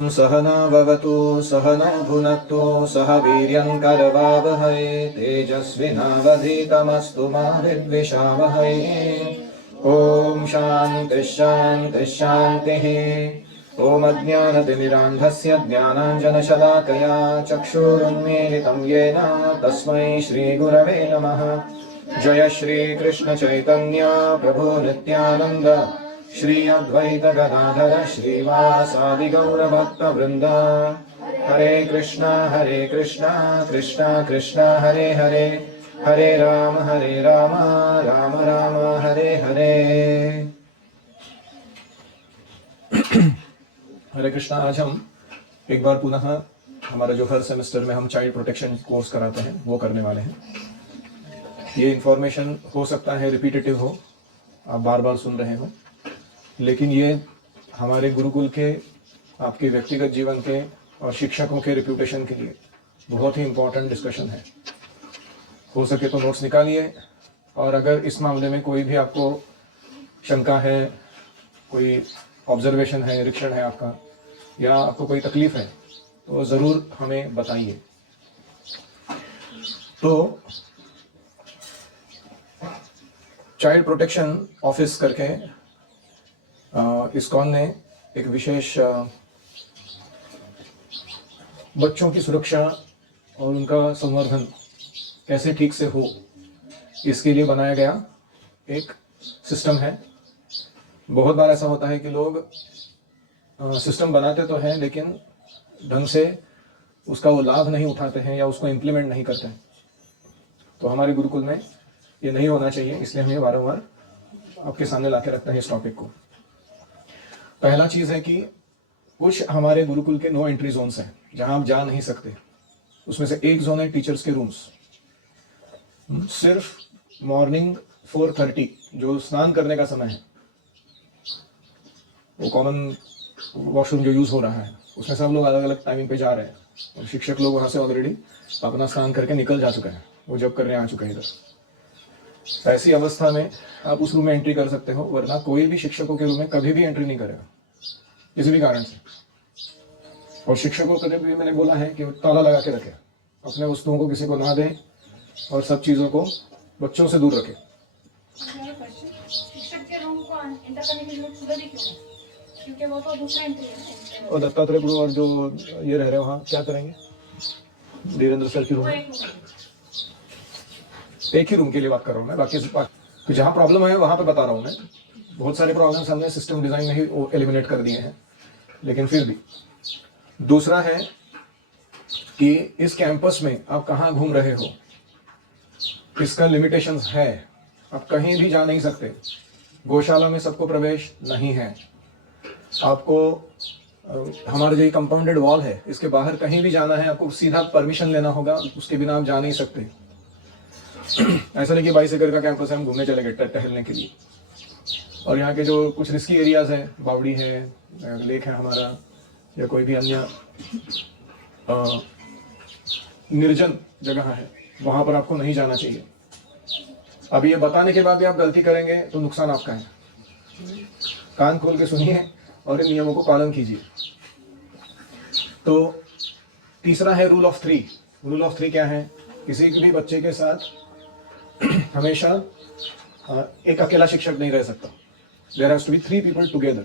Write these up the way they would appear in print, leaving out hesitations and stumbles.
सहना भवतु सहनौ भुनक्तु सह वीर्यं करवावहै तेजस्विनावधीतमस्तु मा विद्विषावहै। ॐ शान्तिः शान्तिः शान्तिः। ॐ अज्ञानतिमिरान्धस्य ज्ञानाञ्जनशलाकया चक्षुरुन्मीलितं येन तस्मै श्रीगुरवे नमः। जय श्रीकृष्ण चैतन्य प्रभु नित्यानन्द श्री अद्वैत गदाधर श्रीवासादि गौरभक्तवृन्द। हरे कृष्णा कृष्णा कृष्णा हरे हरे, हरे राम राम राम हरे हरे। हरे कृष्णा। आज हम एक बार पुनः हमारा जो हर सेमेस्टर में हम चाइल्ड प्रोटेक्शन कोर्स कराते हैं वो करने वाले हैं। ये इन्फॉर्मेशन हो सकता है रिपीटेटिव हो, आप बार बार सुन रहे हो, लेकिन ये हमारे गुरुकुल के, आपके व्यक्तिगत जीवन के और शिक्षकों के रिप्यूटेशन के लिए बहुत ही इम्पोर्टेंट डिस्कशन है। हो सके तो नोट्स निकालिए, और अगर इस मामले में कोई भी आपको शंका है, कोई ऑब्जर्वेशन है, निरीक्षण है आपका, या आपको कोई तकलीफ है तो ज़रूर हमें बताइए। तो चाइल्ड प्रोटेक्शन ऑफिस करके इस्कॉन ने एक विशेष बच्चों की सुरक्षा और उनका संवर्धन कैसे ठीक से हो, इसके लिए बनाया गया एक सिस्टम है। बहुत बार ऐसा होता है कि लोग सिस्टम बनाते तो हैं लेकिन ढंग से उसका वो लाभ नहीं उठाते हैं या उसको इम्प्लीमेंट नहीं करते हैं। तो हमारे गुरुकुल में ये नहीं होना चाहिए, इसलिए हम ये वारंवार आपके सामने ला के रखते हैं इस टॉपिक को। पहला चीज़ है कि कुछ हमारे गुरुकुल के नो एंट्री जोन्स हैं जहां आप जा नहीं सकते। उसमें से एक जोन है टीचर्स के रूम्स। सिर्फ मॉर्निंग 4:30 जो स्नान करने का समय है, वो कॉमन वॉशरूम जो यूज़ हो रहा है, उसमें सब लोग अलग अलग टाइमिंग पे जा रहे हैं और शिक्षक लोग वहाँ से ऑलरेडी अपना स्नान करके निकल जा चुके हैं, वो जब करने आ चुके हैं इधर। ऐसी अवस्था में आप उस रूम में एंट्री कर सकते हो, वरना कोई भी शिक्षकों के रूम में कभी भी एंट्री नहीं करेगा किसी भी कारण से। और शिक्षकों को भी मैंने बोला है कि ताला लगा के रखे, अपने वस्तुओं को किसी को ना दें और सब चीज़ों को बच्चों से दूर रखें। शिक्षक के रूम को एंटर करने के लिए खुला भी क्यों है? क्योंकि वो तो दूसरा एंट्री है। और दत्तात्रेय गुरु और जो ये रह रहे वहाँ क्या करेंगे? धीरेन्द्र सर की रूम, एक ही रूम के लिए बात कर रहा हूँ मैं, बाकी तो जहाँ प्रॉब्लम है वहाँ पे बता रहा हूँ मैं। बहुत सारे प्रॉब्लम्स हमने सिस्टम डिज़ाइन में ही एलिमिनेट कर दिए हैं, लेकिन फिर भी। दूसरा है कि इस कैंपस में आप कहाँ घूम रहे हो, इसका लिमिटेशंस है। आप कहीं भी जा नहीं सकते। गौशाला में सबको प्रवेश नहीं है। आपको हमारा जो कंपाउंडेड वॉल है, इसके बाहर कहीं भी जाना है आपको सीधा परमिशन लेना होगा, उसके बिना आप जा नहीं सकते। ऐसा नहीं कि 22 एकड़ का कैंपस है, हम घूमने चले गए टहलने के लिए। और यहाँ के जो कुछ रिस्की एरियाज हैं, बावड़ी है, लेक है हमारा, या कोई भी अन्य निर्जन जगह है, वहाँ पर आपको नहीं जाना चाहिए। अब ये बताने के बाद भी आप गलती करेंगे तो नुकसान आपका है। कान खोल के सुनिए और इन नियमों को पालन कीजिए। तो तीसरा है रूल ऑफ 3। रूल ऑफ 3 क्या है? किसी भी बच्चे के साथ हमेशा एक अकेला शिक्षक नहीं रह सकता। There has to be 3 people together.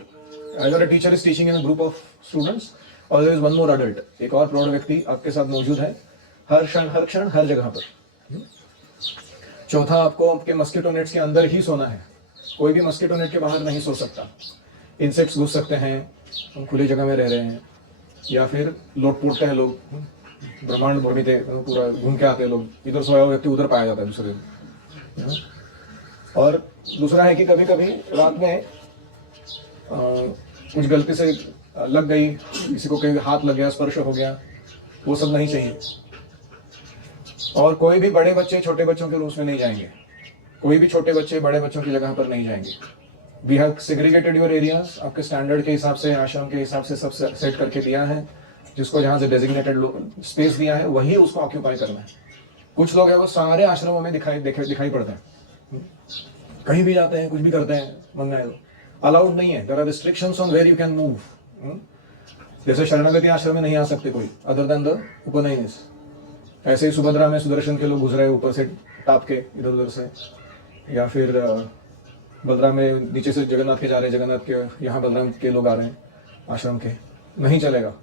Either a teacher is teaching in a group of students or there is one more adult. एक और प्रौढ़ व्यक्ति आपके साथ मौजूद है हर क्षण हर जगह पर। चौथा, आपको आपके मस्कीटो नेट्स के अंदर ही सोना है। कोई भी मस्कीटो नेट के बाहर नहीं सो सकता। इंसेक्ट्स घुस सकते हैं, हम खुली जगह में रह रहे हैं, या फिर लोट पोटते हैं लोग, ब्रह्मांड भ्रमित पूरा घूम के आते हैं लोग, इधर सोया हुआ व्यक्ति उधर पाया जाता है दूसरे दिन। और दूसरा है कि कभी कभी रात में कुछ गलती से लग गई, किसी को कहीं हाथ लग गया, स्पर्श हो गया, वो सब नहीं चाहिए। और कोई भी बड़े बच्चे छोटे बच्चों के रूम्स में नहीं जाएंगे। कोई भी छोटे बच्चे बड़े बच्चों की जगह पर नहीं जाएंगे। We have segregated your areas, आपके स्टैंडर्ड के हिसाब से, आश्रम के हिसाब से सब सेट करके दिया है। जिसको जहाँ से डेजिग्नेटेड स्पेस दिया है वही उसको ऑक्यूपाई करना है। कुछ लोग हैं वो सारे आश्रमों में दिखाई पड़ते हैं, कहीं भी जाते हैं, कुछ भी करते हैं, मन में अलाउड नहीं है। There are restrictions on where you can move. जैसे शरणागति आश्रम में नहीं आ सकते कोई अदर देन द उपनयनिस, ऐसे ही सुभद्रा में सुदर्शन के लोग गुजरे ऊपर से टाप के इधर उधर से, या फिर बलराम में नीचे से जगन्नाथ के जा रहे हैं, जगन्नाथ के यहाँ बलराम के लोग आ रहे हैं आश्रम के, नहीं चलेगा।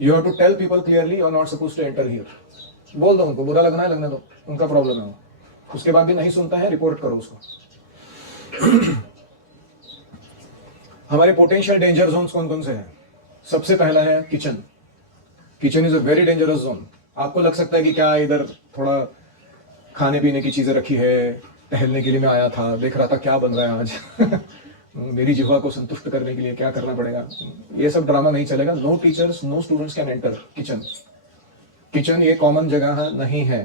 You have to tell people clearly you are not suppose to enter here. बोल दो उनको, बुरा लगना है लगने दो, उनका प्रॉब्लम है वो। उसके बाद भी नहीं सुनता है, रिपोर्ट करो उसको। हमारे पोटेंशियल डेंजर जोन्स कौन कौन से हैं? सबसे पहला है kitchen. Kitchen is a very dangerous zone. आपको लग सकता है कि क्या इधर थोड़ा खाने पीने की चीजें रखी है, टहलने के लिए मैं आया था, देख रहा था क्या बन रहा है आज मेरी जिह्वा को संतुष्ट करने के लिए क्या करना पड़ेगा, ये सब ड्रामा नहीं चलेगा। No teachers no students can enter kitchen. Kitchen ये कॉमन जगह नहीं है।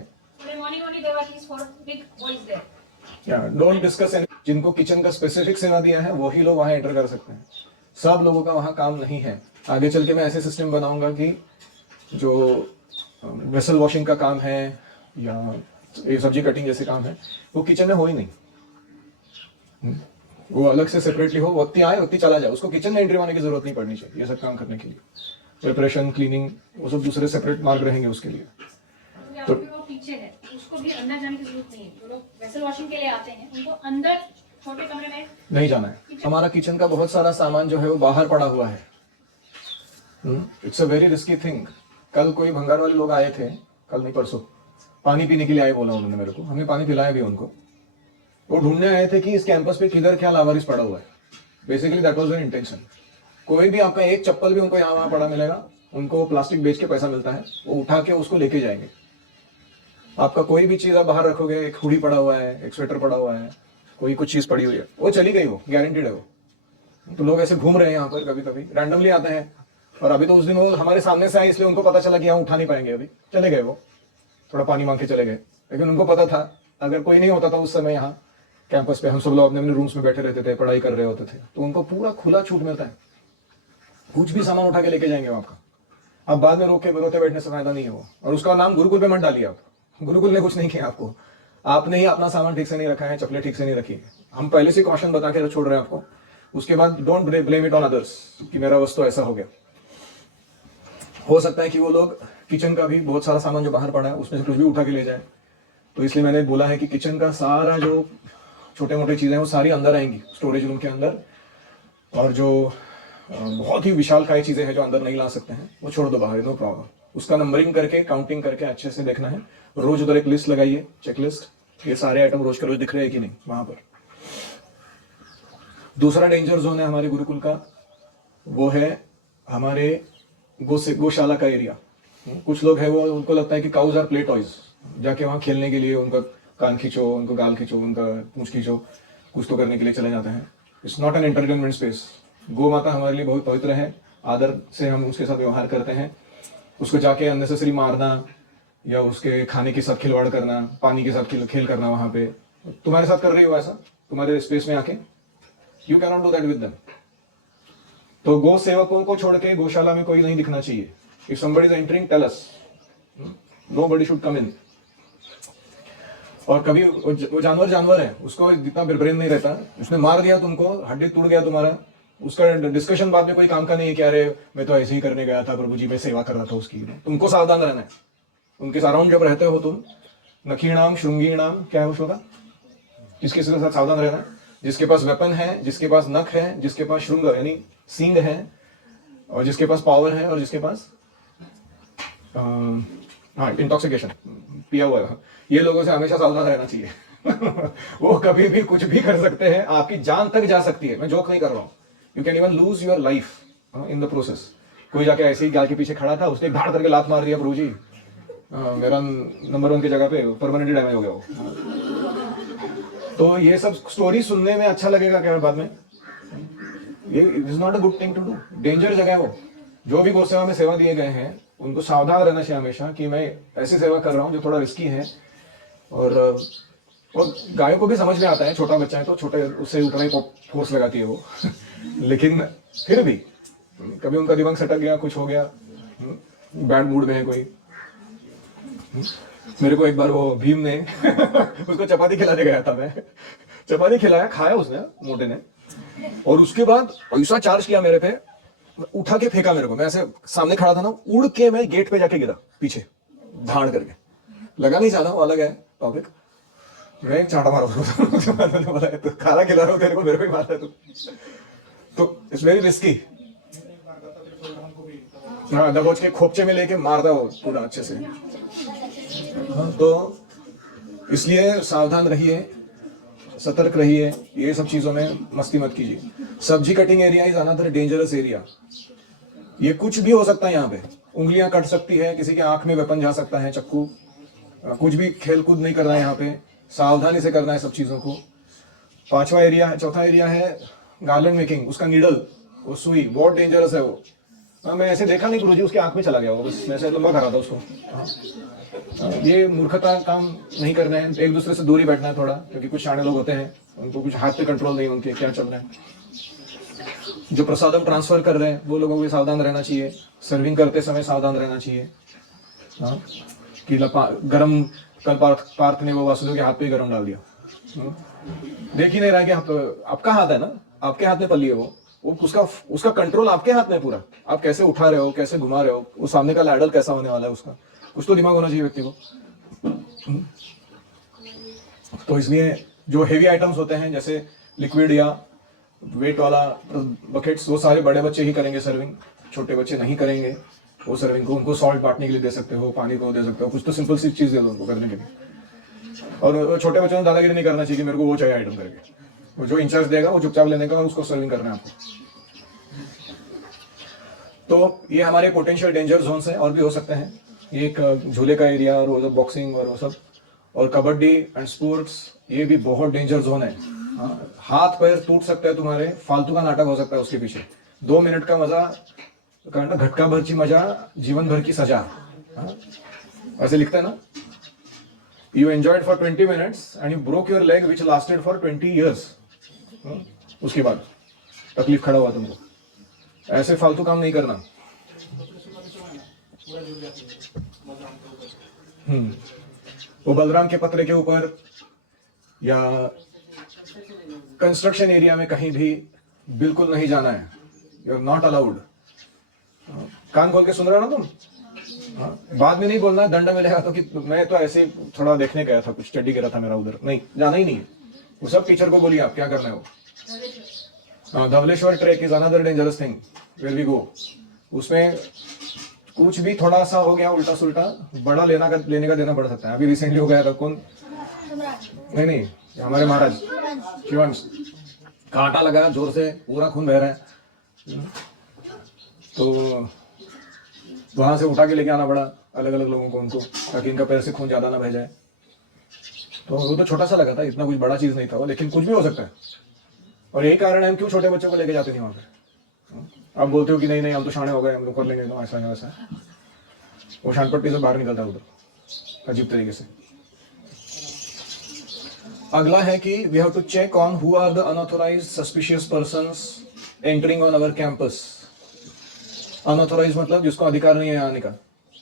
Don't discuss. जिनको किचन का स्पेसिफिक सेवा दिया है वही लोग वहां एंटर कर सकते हैं, सब लोगों का वहां काम नहीं है। आगे चल के मैं ऐसे सिस्टम बनाऊंगा कि जो वेसल वॉशिंग का काम है या ये सब्जी कटिंग जैसे काम है वो किचन में हो ही नहीं। वो अलग से सेपरेटली हो, वक्ति आए वक्ति चला जाए, उसको किचन में एंट्री होने की जरूरत नहीं पड़नी चाहिए ये सब काम करने के लिए। प्रिपरेशन, क्लीनिंग, वो सब दूसरे सेपरेट मार्ग रहेंगे उसके लिए। तो वो पीछे है, उसको भी अंदर जाने की जरूरत नहीं है। जो लोग वेसल वॉशिंग के लिए आते हैं उनको अंदर छोटे कमरे में नहीं जाना है। हमारा किचन का बहुत सारा सामान जो है वो बाहर पड़ा हुआ है। It's a very risky thing. कल कोई भंगार वाले लोग आए थे, कल नहीं परसों, पानी पीने के लिए आए, बोला उन्होंने मेरे को, हमने पानी पिलाया भी उनको। वो ढूंढने आए थे कि इस कैंपस पे किधर क्या लावारिस पड़ा हुआ है। Basically that was there intention. कोई भी आपका एक चप्पल भी उनको यहाँ वहां पड़ा मिलेगा, उनको प्लास्टिक बेच के पैसा मिलता है, वो उठा के उसको लेके जाएंगे। आपका कोई भी चीज आप बाहर रखोगे, एक हुडी पड़ा हुआ है, एक स्वेटर पड़ा हुआ है, कोई कुछ चीज पड़ी हुई है, वो चली गई, वो गारंटीड है वो। तो लोग ऐसे घूम रहे हैं यहाँ पर, कभी कभी रैंडमली आते हैं। और अभी तो उस दिन वो हमारे सामने से आए इसलिए उनको पता चला कि यहाँ उठा नहीं पाएंगे, अभी चले गए, वो थोड़ा पानी मांग के चले गए। लेकिन उनको पता था अगर कोई नहीं होता था उस समय यहाँ कैंपस पे, हम सब लोग अपने अपने रूम्स में बैठे रहते थे, पढ़ाई कर रहे होते थे, तो उनको पूरा खुला छूट मिलता है, कुछ भी सामान उठा के लेके जाएंगे आपका। अब बाद में रोते बैठने से फायदा नहीं है वो। और उसका नाम गुरुकुल पे मत डालिए आप, गुरुकुल ने कुछ नहीं किया आपको, आपने ही अपना सामान ठीक से नहीं रखा है, चप्पलें ठीक से नहीं रखी। हम पहले से कॉशन बता के छोड़ रहे हैं आपको। उसके बाद don't blame it on others कि मेरा वस्तु ऐसा हो गया। हो सकता है कि वो लोग किचन का भी बहुत सारा सामान जो बाहर पड़ा है उसमें से कुछ भी उठा के ले जाए, तो इसलिए मैंने बोला है कि किचन का सारा जो छोटे मोटे चीजें हैं वो सारी अंदर आएंगी स्टोरेज रूम के अंदर। और जो बहुत ही विशालकाय चीजें हैं जो अंदर नहीं ला सकते हैं वो छोड़ दो बाहर, नो प्रॉब्लम। उसका नंबरिंग करके, काउंटिंग करके अच्छे से देखना है। रोज उधर एक लिस्ट लगाइए, चेकलिस्ट, ये सारे आइटम रोज के रोज दिख रहे हैं कि नहीं वहां पर। दूसरा डेंजर जोन है हमारे गुरुकुल का, वो है हमारे गौशाला का एरिया। कुछ लोग हैं वो, उनको लगता है कि काउज आर प्ले टॉयज, जाके वहां खेलने के लिए उनका कान खींचो, उनको गाल खींचो, उनका पूंछ खींचो, कुछ तो करने के लिए चले जाते हैं। It's not an entertainment space. गौ माता हमारे लिए बहुत पवित्र है, आदर से हम उसके साथ व्यवहार करते हैं। उसको जाके अननेसेसरी मारना या उसके खाने के साथ खिलवाड़ करना, पानी के साथ खेल करना वहां पे, तुम्हारे साथ कर रही हो ऐसा तुम्हारे स्पेस में आके, you can not do that with them. तो गौ सेवकों को छोड़ के गौशाला में कोई नहीं दिखना चाहिए। If somebody is entering tell us, nobody should come in. और कभी वो जानवर है, उसको जितना ब्रेन नहीं रहता, उसने मार दिया तुमको, हड्डी टूट गया तुम्हारा, उसका डिस्कशन बाद में कोई काम का नहीं है कि अरे मैं तो ऐसे ही करने गया था प्रभु जी, मैं सेवा कर रहा था उसकी। तुमको सावधान रहना है। उनके सराउंड जब रहते हो तुम, नखीणाम श्रृंगीणाम, क्या है उसका, किसके साथ सावधान रहना है? जिसके पास वेपन है, जिसके पास नख है, जिसके पास श्रृंग यानी सींग है, और जिसके पास पावर है, और जिसके पास हाँ इंटॉक्सिकेशन, पिया हुआ है, ये लोगों से हमेशा सावधान रहना चाहिए। वो कभी भी कुछ भी कर सकते हैं, आपकी जान तक जा सकती है, मैं जोक नहीं कर रहा हूँ। You can even lose your life in the process. कोई जाके ऐसे ही गाल के पीछे खड़ा था, उसने धाड़ करके लात मार दिया, प्रभु जी मेरा नंबर 1 की जगह पे परमानेंटली डैमेज हो गया वो। तो ये सब स्टोरी सुनने में अच्छा लगेगा क्या बाद में, ये is not a good thing to do. Danger जगह है वो। जो भी गौ सेवा में सेवा दिए गए हैं उनको सावधान रहना चाहिए हमेशा कि मैं ऐसी सेवा कर रहा हूँ जो थोड़ा रिस्की है। और गायों को भी समझ में आता है, छोटा बच्चा है तो छोटे उससे उतना ही फोर्स लगाती है वो। लेकिन फिर भी कभी उनका दिमाग सटक गया, कुछ हो गया, बैड मूड में है कोई। मेरे को एक बार वो भीम ने उसको चपाती खिलाने गया था, मैं चपाती खिलाया, खाया उसने, मोटे ने, और उसके बाद पैसा चार्ज किया मेरे पे उठा के फेंका मेरे को, मैं ऐसे सामने खड़ा था ना, उड़ के मैं गेट पे जाके गिरा पीछे धाड़ करके। लगा नहीं चाहता, वो अलग है टॉपिक। मैं एक चाटा मारा उसको। मैंने बोला तो खाना खिला रहा हूँ तेरे को, मेरे को ही मार रहा है तू। तो इट्स वेरी रिस्की। हाँ, दबोच के खोपचे में लेके मारता वो पूरा अच्छे से। हाँ, तो इसलिए सावधान रहिए, सतर्क रहिए, ये सब चीजों में मस्ती मत कीजिए। सब्जी cutting area is another dangerous area. ये कुछ भी हो सकता है यहाँ पे, उंगलियां कट सकती है, किसी के आंख में वेपन जा सकता है, चक्कू। कुछ भी खेल कूद नहीं करना है यहाँ पे, सावधानी से करना है सब चीजों को। पांचवा एरिया है, चौथा एरिया है गार्लैंड मेकिंग, उसका नीडल, वो सुई बहुत डेंजरस है वो। मैं ऐसे देखा नहीं गुरुजी, उसके आंख में चला गया वो, बस मैं ऐसे लंबा कर रहा था उसको। ये मूर्खता काम नहीं करना है, एक दूसरे से दूरी बैठना है थोड़ा, क्योंकि कुछ शाणे लोग होते हैं, उनको कुछ हाथ पे कंट्रोल नहीं, उनके क्या चल रहा है। जो प्रसादम ट्रांसफर कर रहे हैं वो लोगों को भी सावधान रहना चाहिए, सर्विंग करते समय सावधान रहना चाहिए। हाँ, कि गरम, कल पार्थ ने वो वासुदेव के हाथ पे ही गरम डाल दिया। देख ही नहीं रहा कि आपका हाथ है ना, आपके हाथ में पल्ली है वो उसका कंट्रोल आपके हाथ में पूरा। आप कैसे उठा रहे हो, कैसे घुमा रहे हो, वो सामने का लैडल कैसा होने वाला है, उसका कुछ तो दिमाग होना चाहिए व्यक्ति को। तो इसलिए जो हेवी आइटम्स होते हैं जैसे लिक्विड या वेट वाला बकेट्स, वो सारे बड़े बच्चे ही करेंगे सर्विंग, छोटे बच्चे नहीं करेंगे वो सर्विंग को। उनको सॉल्ट बांटने के लिए दे सकते हो, पानी को दे सकते हो, कुछ तो सिंपल सी चीज दे दो उनको करने के लिए। और छोटे बच्चों ने दादागिरी नहीं करना चाहिए कि मेरे को वो चाहिए आइटम करके। वो जो इंचार्ज देगा वो चुपचाप लेने का और उसको सर्विंग करना है आपको। तो ये हमारे पोटेंशियल डेंजर जोन्स हैं, और भी हो सकते हैं। ये एक झूले का एरिया और वो बॉक्सिंग और वो सब, और कबड्डी एंड स्पोर्ट्स, ये भी बहुत डेंजर जोन है। हाँ, हाथ पैर टूट सकते हैं तुम्हारे, फालतू का नाटक हो सकता है उसके पीछे। 2 मिनट का मजा करना, घटका भर की मजा, जीवन भर की सजा। हाँ, ऐसे लिखते हैं ना, you enjoyed for 20 minutes and you broke your leg which lasted for 20 years। उसके बाद तकलीफ खड़ा हुआ तुमको। ऐसे फालतू काम नहीं करना। वो बलराम के पतरे के ऊपर या कंस्ट्रक्शन एरिया में कहीं भी बिल्कुल नहीं जाना है, यू आर नॉट अलाउड। कान खोल के सुन रहे हो ना तुम? हाँ, बाद में नहीं बोलना है, दंड मिलेगा तो कि मैं तो ऐसे ही थोड़ा देखने गया था, कुछ स्टडी करा था मेरा उधर, नहीं जाना ही नहीं है। वो सब टीचर को बोलिए आप क्या करना है वो। हाँ, Dhavaleshwar track is another dangerous thing where we go. उसमें कुछ भी थोड़ा सा हो गया उल्टा सुल्टा, बड़ा लेने का देना पड़ सकता है। अभी रिसेंटली हो गया था, कौन, नहीं हमारे महाराज शिवांश, कांटा लगा जोर से, पूरा खून बह रहा है, तो वहां से उठा के लेके आना पड़ा अलग अलग लोगों को उनको, ताकि इनका पैर से खून ज्यादा ना बह जाए। तो वो तो छोटा सा लगा था, इतना कुछ बड़ा चीज नहीं था वो, लेकिन कुछ भी हो सकता है। और यही कारण है हम क्यों छोटे बच्चों को लेके जाते नहीं वहां पे। आप बोलते हो कि नहीं हम तो शाणे हो गए, हम तो कर लेंगे, तो ऐसा है वैसा। वो शानपट्टी से बाहर निकलता है उधर अजीब तरीके से। अगला है कि we have to check on who are the unauthorised suspicious persons entering on our campus. Unauthorised मतलब जिसको अधिकार नहीं है आने का,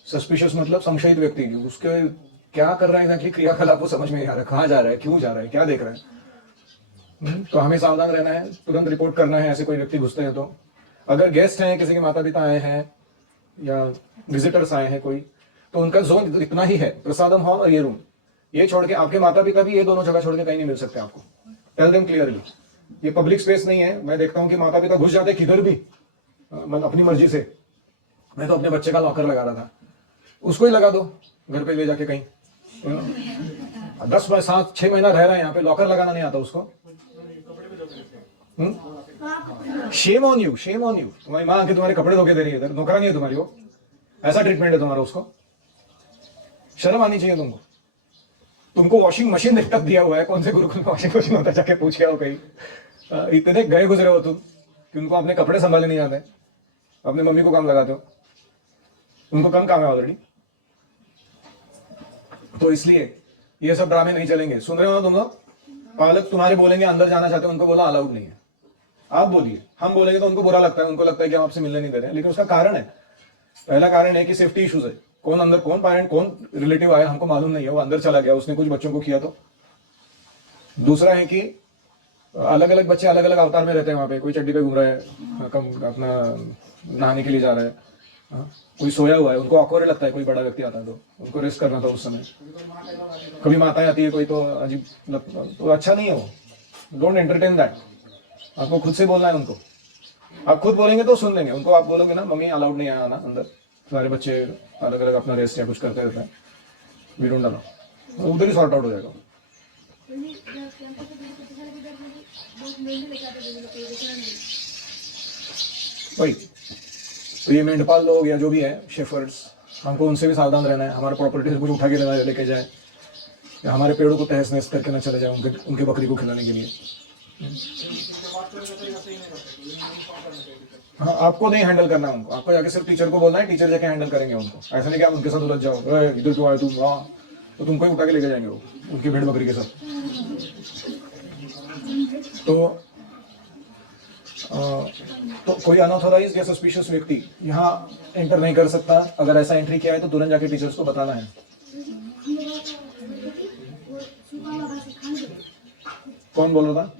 सस्पिशियस मतलब संशयित व्यक्ति, उसके क्या कर रहा है एक्चुअली, क्रियाकलाप वो समझ में नहीं आ रहा, कहाँ जा रहा है, क्यों जा रहा है, क्या देख रहा है। तो हमें सावधान रहना है, तुरंत रिपोर्ट करना है ऐसे कोई व्यक्ति घुसते हैं तो। अगर गेस्ट हैं, किसी के माता पिता आए हैं या विजिटर्स आए हैं कोई, तो उनका जोन इतना ही है, प्रसादम हॉल और ये रूम। ये छोड़ के आपके माता पिता भी ये दोनों जगह छोड़ के कहीं नहीं मिल सकते आपको। टेल देम क्लियरली, ये पब्लिक स्पेस नहीं है। मैं देखता हूँ कि माता पिता घुस जाते किधर भी अपनी मर्जी से। मैं तो अपने बच्चे का लॉकर लगा रहा था, उसको ही लगा दो घर पे ले जाके कहीं। 10 7 6 महीना रह रहा है यहाँ पे, लॉकर लगाना नहीं आता उसको। Shame on you, shame on you. तुम्हारी माँ आके तुम्हारे कपड़े धोके दे रही है, इधर नौकरानी है तुम्हारी वो, ऐसा ट्रीटमेंट है तुम्हारा उसको। शर्म आनी चाहिए तुमको। तुमको वॉशिंग मशीन तक दिया हुआ है, कौन से गुरुकुल में वॉशिंग मशीन होता है, जाके पूछ के आओ कहीं। इतने गए गुजरे हो तुम कि उनको अपने कपड़े संभाले नहीं जाते, अपने मम्मी को काम लगाते हो, उनको कम काम है ऑलरेडी। तो इसलिए ये सब ड्रामे नहीं चलेंगे। सुन रहे हो ना तुम लोग? पालक तुम्हारे बोलेंगे अंदर जाना चाहते हो, उनको बोला अलाउड नहीं है, आप बोलिए। हम बोलेंगे तो उनको बुरा लगता है, उनको लगता है कि हम आपसे मिलने नहीं दे रहे हैं, लेकिन उसका कारण है। पहला कारण है कि सेफ्टी इश्यूज है। कौन अंदर, कौन पेरेंट, कौन रिलेटिव आया हमको मालूम नहीं है, वो अंदर चला गया, उसने कुछ बच्चों को किया तो। दूसरा है कि अलग अलग बच्चे अलग अलग अवतार में रहते हैं वहां पे। कोई चड्डी पे घूम रहा है, कम अपना नहाने के लिए जा रहा है, हाँ, कोई सोया हुआ है, उनको ऑकवर्ड लगता है, कोई बड़ा व्यक्ति आता है तो उनको रेस्ट करना था उस समय। कभी माताएं आती है कोई तो अजीब तो अच्छा नहीं है वो। Don't entertain that. आपको खुद से बोलना है उनको। आप खुद बोलेंगे तो सुन लेंगे। उनको आप बोलोगे ना मम्मी अलाउड नहीं है आना अंदर, सारे बच्चे अलग अलग अपना रेस्ट या कुछ करते रहते हैं, वी डोंट अलाउ, उधर ही सॉर्ट आउट हो जाएगा। वही तो ये मेंढपाल लोग या जो भी है शेफर्ड्स, हमको उनसे भी सावधान रहना है। हमारे प्रॉपर्टी से कुछ उठा के लेके जाए या हमारे पेड़ों को तहस नहस करके ना चले जाए उनके बकरी को खिलाने के लिए। हाँ, आपको नहीं हैंडल करना है उनको। आपको जाके सिर्फ टीचर को बोलना है, टीचर जाके हैंडल करेंगे उनको। ऐसा नहीं कि आप उनके साथ उलझ जाओ, इधर क्यों आए तुम, वहाँ तो तुमको ही उठा के लेके जाएंगे वो उनकी भेड़ बकरी के साथ। तो कोई अनऑथोराइज्ड या सस्पिशियस व्यक्ति यहाँ एंटर नहीं कर सकता। अगर ऐसा एंट्री किया है तो तुरंत जाके टीचर्स को बताना है। कौन बोल रहा था?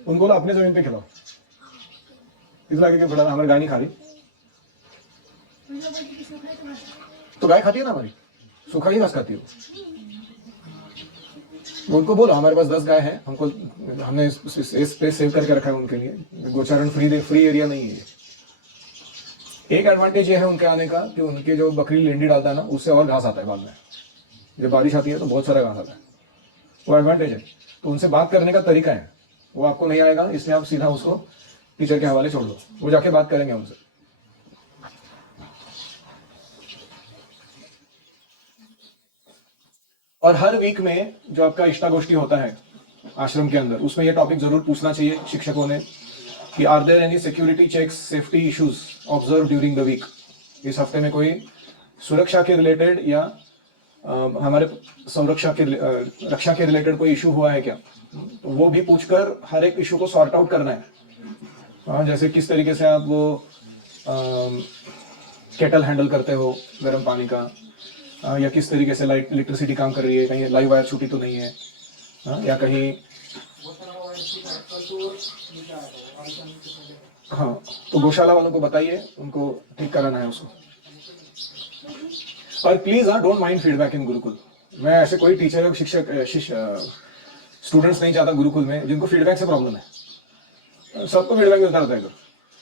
उनको बोला अपने जमीन पे खिलाओ। इस लाके क्यों खिला? हमारी गाय नहीं खा रही तो गाय खाती है ना हमारी, सूखा ही घास खाती है। उनको बोलो हमारे पास 10 गाय है, हमने स्पेस सेव करके रखा है उनके लिए। गोचारण फ्री एरिया नहीं है। एक एडवांटेज ये है उनके आने का कि उनके जो बकरी लेंडी डालता है ना, उससे और घास आता है बाद में। जब बारिश आती है तो बहुत सारा घास आता है, वो एडवांटेज है। तो उनसे बात करने का तरीका है, वो आपको नहीं आएगा, इसलिए आप सीधा उसको टीचर के हवाले छोड़ दो, वो जाके बात करेंगे उनसे। और हर वीक में जो आपका इष्टा गोष्ठी होता है आश्रम के अंदर, उसमें ये टॉपिक जरूर पूछना चाहिए शिक्षकों ने कि are there any security checks, safety issues observe during the week. इस हफ्ते में कोई सुरक्षा के रिलेटेड या हमारे रक्षा के रिलेटेड कोई इशू हुआ है क्या, तो वो भी पूछकर हर एक इशू को सॉर्ट आउट करना है। जैसे किस तरीके से आप वो केटल हैंडल करते हो गर्म पानी का, या किस तरीके से लाइट इलेक्ट्रिसिटी काम कर रही है, कहीं लाइव वायर छूटी तो नहीं है, या कहीं हाँ, तो गौशाला वालों को बताइए, उनको ठीक कराना है उसको। और please don't mind feedback in Gurukul. मैं ऐसे कोई टीचर या शिक्षक स्टूडेंट्स नहीं चाहता गुरुकुल में जिनको फीडबैक से प्रॉब्लम है। सबको फीडबैक मिलता रहता है इधर,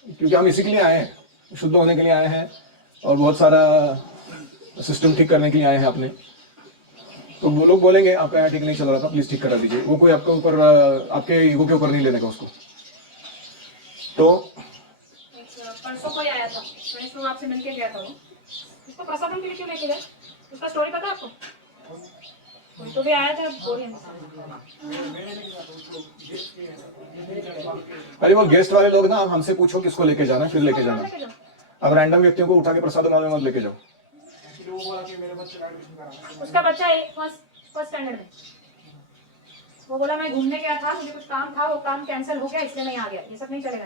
क्योंकि हम इसी के लिए आए हैं, शुद्ध होने के लिए आए हैं और बहुत सारा सिस्टम ठीक करने के लिए आए हैं अपने। तो वो लोग बोलेंगे आपका यहाँ ठीक नहीं चल रहा था, प्लीज ठीक करा दीजिए। वो कोई आपके ऊपर, आपके ईगो के ऊपर नहीं लेने का उसको। तो परसों कोई आया था, तो आपसे मिलके गया था, वो उसको प्रसादम के लिए क्यों लेके गए, उसका स्टोरी पता है आपको? कोई तो भी आया था, अरे वो गेस्ट वाले लोग ना, आप हमसे पूछो किसको लेके जाना, फिर लेके जाना। अब रैंडम व्यक्तियों को उठा के प्रसाद माल में मत लेके जाओ। उसका बच्चा फर्स्ट स्टैंडर्ड में, वो बोला मैं घूमने गया था, मुझे कुछ काम था, वो काम कैंसिल हो गया इसलिए मैं आ गया। ये सब नहीं चलेगा।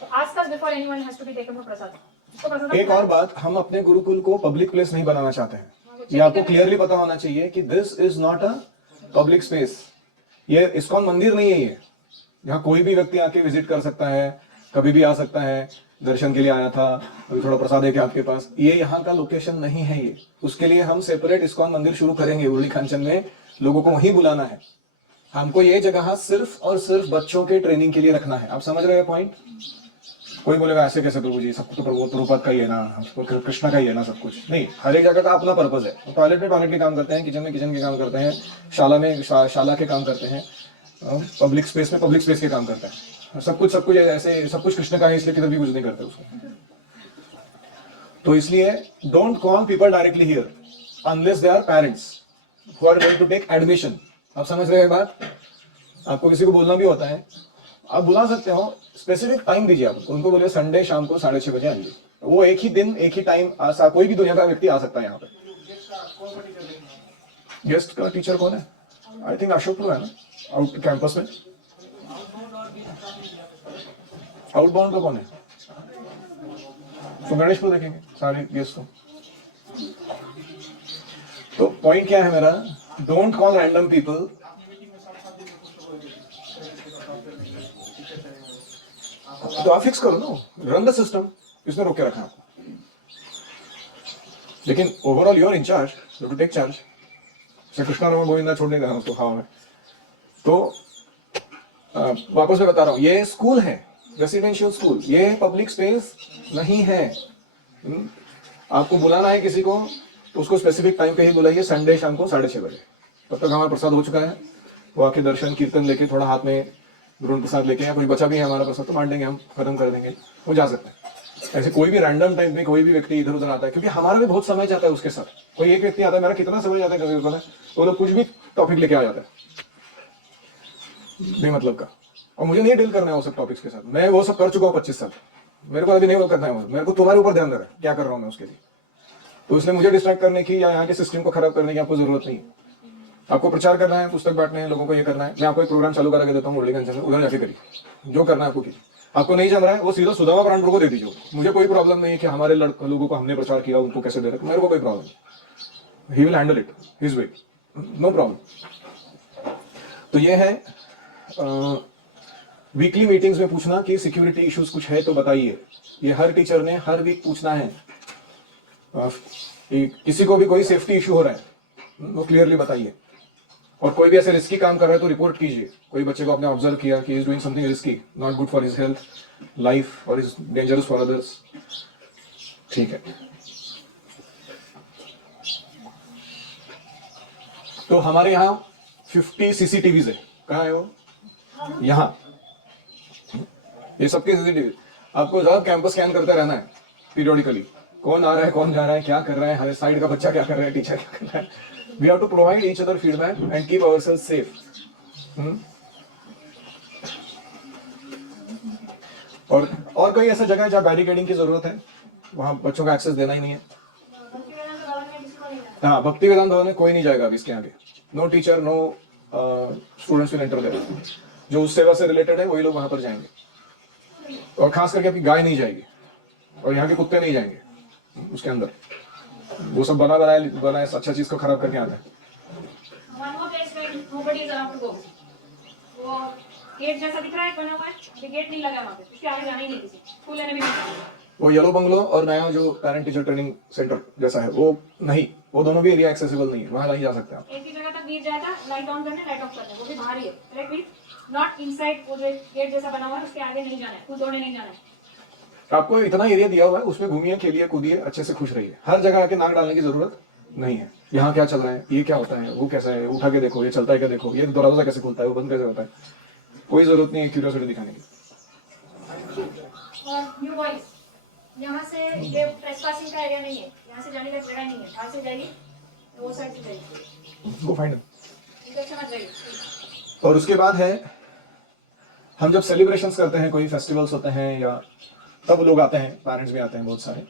तो आज तक before anyone has to be taken for prasad. एक और बात, हम अपने गुरुकुल को पब्लिक प्लेस नहीं बनाना चाहते हैं। ये आपको क्लियरली पता होना चाहिए कि this is not a public space. ये इस्कॉन मंदिर नहीं है ये, जहाँ कोई भी व्यक्ति आके विजिट कर सकता है, कभी भी आ सकता है। दर्शन के लिए आया था, अभी थोड़ा प्रसाद है क्या आपके पास, ये यहाँ का लोकेशन नहीं है ये। उसके लिए हम सेपरेट इस्कॉन मंदिर शुरू करेंगे उर्ली खानचन में, लोगों को वहीं बुलाना है। हमको ये जगह सिर्फ और सिर्फ बच्चों के ट्रेनिंग के लिए रखना है। आप समझ रहे हैं पॉइंट? कोई बोलेगा ऐसे कैसे प्रभु जी, सब कुछ तो प्रभुपाद का ही है ना, कृष्णा का ही है ना सब कुछ। नहीं, हर एक जगह का अपना पर्पज है। टॉयलेट में टॉयलेट के काम करते हैं, किचन में किचन के काम करते हैं, शाला में शाला के काम करते हैं, पब्लिक स्पेस में पब्लिक स्पेस के काम करते हैं। सब कुछ ऐसे सब कुछ कृष्ण का है, इसलिए किधर भी कुछ नहीं करते उसको। तो इसलिए don't call people directly here unless they are parents who are going to take admission. आप समझ रहे हैं बात? आपको किसी को बोलना भी होता है, आप बुला सकते हो, स्पेसिफिक टाइम दीजिए। आप उनको बोलिए संडे शाम को 6:30 बजे आएंगे, वो एक ही दिन एक ही टाइम कोई भी दुनिया का व्यक्ति आ सकता है यहाँ पे। गेस्ट का टीचर कौन है? आई थिंक अशोक है ना, आउट कैंपस में। आउटबाउंड का कौन है? तो गणेश को देखेंगे सारे गेस्ट को। तो पॉइंट क्या है मेरा, डोंट कॉल रैंडम पीपल। तो आप फिक्स करो ना, रन द सिस्टम। किसने रोक के रखा आपको? लेकिन overall your incharge to take charge. Shri Krishna Ram Govinda छोड़ने देना उसको हवा में। तो वापस मैं बता रहा हूँ, ये स्कूल है, रेसिडेंशियल स्कूल, ये पब्लिक स्पेस नहीं है। आपको बुलाना है किसी को तो उसको स्पेसिफिक टाइम पे ही बुलाइए, संडे शाम को 6:30 बजे। तब तक हमारा प्रसाद हो चुका है, वो आके दर्शन कीर्तन लेके थोड़ा हाथ में गुरु प्रसाद लेके, या कोई बचा भी है हमारा प्रसाद तो बांट देंगे, हम खत्म कर देंगे, वो जा सकते हैं। ऐसे कोई भी रैंडम टाइम पे कोई भी व्यक्ति इधर उधर आता है, क्योंकि हमारा भी बहुत समय जाता है उसके साथ। कोई एक व्यक्ति आता है, मेरा कितना समय जाता है कभी पता है, वो लोग कुछ भी टॉपिक लेके आ जाता है बेमतलब का, और मुझे नहीं डील करना है वो सब टॉपिक्स के साथ। मैं वो सब कर चुका हूँ 25 साल, मेरे को अभी नहीं वो करना है। मेरे को तुम्हारे ऊपर ध्यान दे रहा है क्या कर रहा हूँ मैं उसके लिए। तो इसलिए मुझे डिस्ट्रैक्ट करने की या यहाँ के सिस्टम को खराब करने की आपको जरूरत नहीं है। आपको प्रचार करना है, पुस्तक बांटने हैं, लोगों को ये करना है, मैं आपको एक प्रोग्राम चालू करा के देता हूँ मुरली कंचन में, उधर जाके करिए जो करना है आपको कीजिए। आपको नहीं जम रहा है वो सीधा सुदामा ब्रांड को दे दीजिए। मुझे कोई प्रॉब्लम नहीं है कि हमारे लोगों को हमने प्रचार किया उनको कैसे दे रहे, मेरे को कोई प्रॉब्लम नहीं। He will handle it his way, no problem. तो ये है वीकली मीटिंग्स में पूछना कि सिक्योरिटी इश्यूज कुछ है तो बताइए। ये हर टीचर ने हर वीक पूछना है। किसी को भी कोई सेफ्टी इशू हो रहा है वो क्लियरली बताइए। और कोई भी ऐसे रिस्की काम कर रहा है तो रिपोर्ट कीजिए। कोई बच्चे को आपने ऑब्जर्व किया कि is doing something risky, not good for his health, life, और इज डेंजरस फॉर अदर्स, ठीक है। तो हमारे यहाँ 50 सीसीटीवीज है। कहाँ है वो? यहाँ। ये सबके सीसीटीवी। आपको ज्यादा कैंपस स्कैन करते रहना है पीरियोडिकली, कौन आ रहा है, कौन जा रहा है, क्या कर रहा है, हर साइड का बच्चा क्या कर रहा है, टीचर क्या कर रहा है। We have to provide each other feedback and keep ourselves safe. और कोई ऐसा जगह है जहाँ बैरिकेडिंग की जरूरत है, वहां बच्चों का एक्सेस देना ही नहीं है। हाँ, भक्ति वेदांत भवन में कोई नहीं जाएगा अभी इसके आगे। No teacher, no students will enter there. जो उस सेवा से रिलेटेड है वही लोग वहां पर जाएंगे, और खास करके आपकी गाय नहीं जाएगी, और यहाँ के कुत्ते नहीं जाएंगे उसके अंदर। वो सब बनाए अच्छा चीज को खराब करके आता है। वो गेट जैसा दिख रहा है बना हुआ है, ये गेट नहीं लगा वहाँ पे, इसके आगे जाना ही नहीं किसी, स्कूल लेने भी नहीं। वो येलो बंगलो और नया जो पेरेंट टीचर ट्रेनिंग सेंटर जैसा है वो नहीं, वो दोनों भी एरिया एक्सेसिबल नहीं है, वहाँ नहीं जा सकते आप। एक ही जगह तक वीर जाएगा, लाइट ऑन करने, लाइट ऑफ करने, वो भी बाहर ही है, करेक्ट वीर? नॉट इनसाइड, वो जो गेट जैसा बना हुआ है उसके आगे नहीं जाना है, कूद दौड़ने नहीं जाना है। आपको इतना एरिया दिया हुआ है, उसमें घूमिए, खेलिए, कूदिए, अच्छे से खुश रहिए। हर जगह आके नाक डालने की जरूरत नहीं है। यहाँ क्या चल रहा है, ये क्या होता है, वो कैसा है, उठा के देखो, ये चलता है क्या देखो, ये दरवाजा कैसे खुलता है, वो बंद कैसे होता है, कोई जरूरत नहीं है क्यूरियोसिटी दिखाने की। और न्यू बॉयज, यहाँ से ये ट्रेसपासिंग का एरिया नहीं है, यहाँ से जाने का जगह नहीं है, बाहर से जाइए, वो साइड से जाइए, गो फाइंड इधर से मत जाइए। और उसके बाद है, हम जब सेलिब्रेशंस करते हैं, कोई फेस्टिवल्स होते हैं, या तब लोग आते हैं, पेरेंट्स भी आते हैं बहुत सारे,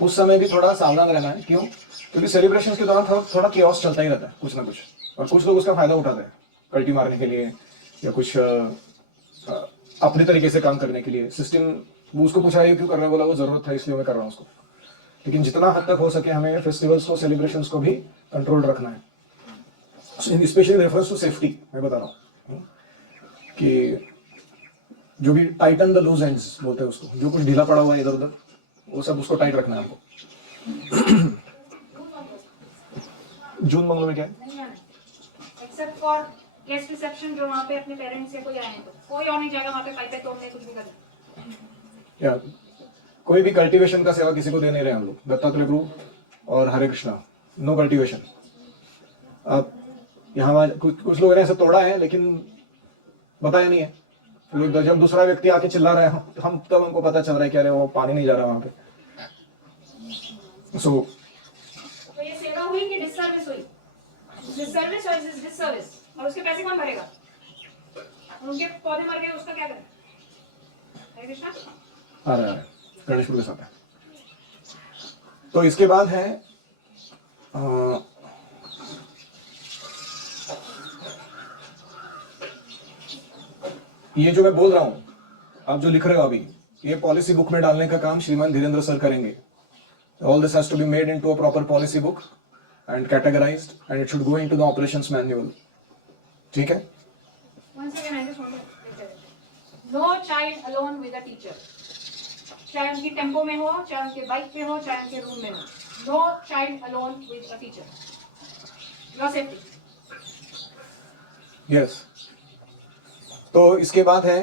उस समय भी थोड़ा सावधान रहना है। क्यों? क्योंकि सेलिब्रेशंस के दौरान थोड़ा कियोस चलता ही रहता है, कुछ ना कुछ, और कुछ लोग उसका फायदा उठाते हैं कल्टी मारने के लिए, या कुछ अपने तरीके से काम करने के लिए। सिस्टम उसको पूछा ये क्यों कर रहा है, बोला वो जरूरत है इसलिए मैं कर रहा हूँ उसको। लेकिन जितना हद तक हो सके हमें फेस्टिवल्स को, सेलिब्रेशंस को भी कंट्रोल रखना है, स्पेशली रेफरेंस टू सेफ्टी। मैं बता रहा हूँ कि जो भी टाइटन द लूज एंड्स बोलते हैं उसको, जो कुछ ढीला पड़ा हुआ है इधर उधर, वो सब उसको टाइट रखना है हमको। जून बंगलो में क्या है? नहीं जाना, एक्सेप्ट फॉर गेस्ट रिसेप्शन, जो वहाँ पे अपने पेरेंट्स या कोई आए हैं तो कोई और नहीं जाएगा वहाँ पे, पाइपें तोड़ने कुछ भी करना। या कोई भी कल्टीवेशन का सेवा किसी को दे नहीं रहे हम लोग, दत्तात्रेय ग्रुप और हरे कृष्णा, नो कल्टीवेशन। अब यहाँ कुछ लोगों ने ऐसा तोड़ा है लेकिन बताया नहीं है। जब दूसरा व्यक्ति आके चिल्ला रहा है हम तब हमको पता चल रहा है कि अरे वो पानी नहीं जा रहा वहां पे। तो ये सेवा हुई कि डिससर्विस हुई? डिससर्विस और डिससर्विस, और उसके पैसे कौन भरेगा? उनके पौधे मर गए, उसका क्या करें? हरे कृष्णा आ रहा है, गणेशपुर के साथ है। तो इसके बाद है ये जो मैं बोल रहा हूं, आप जो लिख रहे हो अभी, ये पॉलिसी बुक में डालने का काम श्रीमान धीरेन्द्र सर करेंगे। All this has to be made into a proper policy book and categorised and it should go into the operations manual. ठीक है? once again I just want to no child alone with a teacher. चाहे उनकी tempo में हो, चाहे उनके bike पे हो, चाहे उनके रूम में हो. No child alone with a teacher. Your safety. Yes. तो इसके बाद है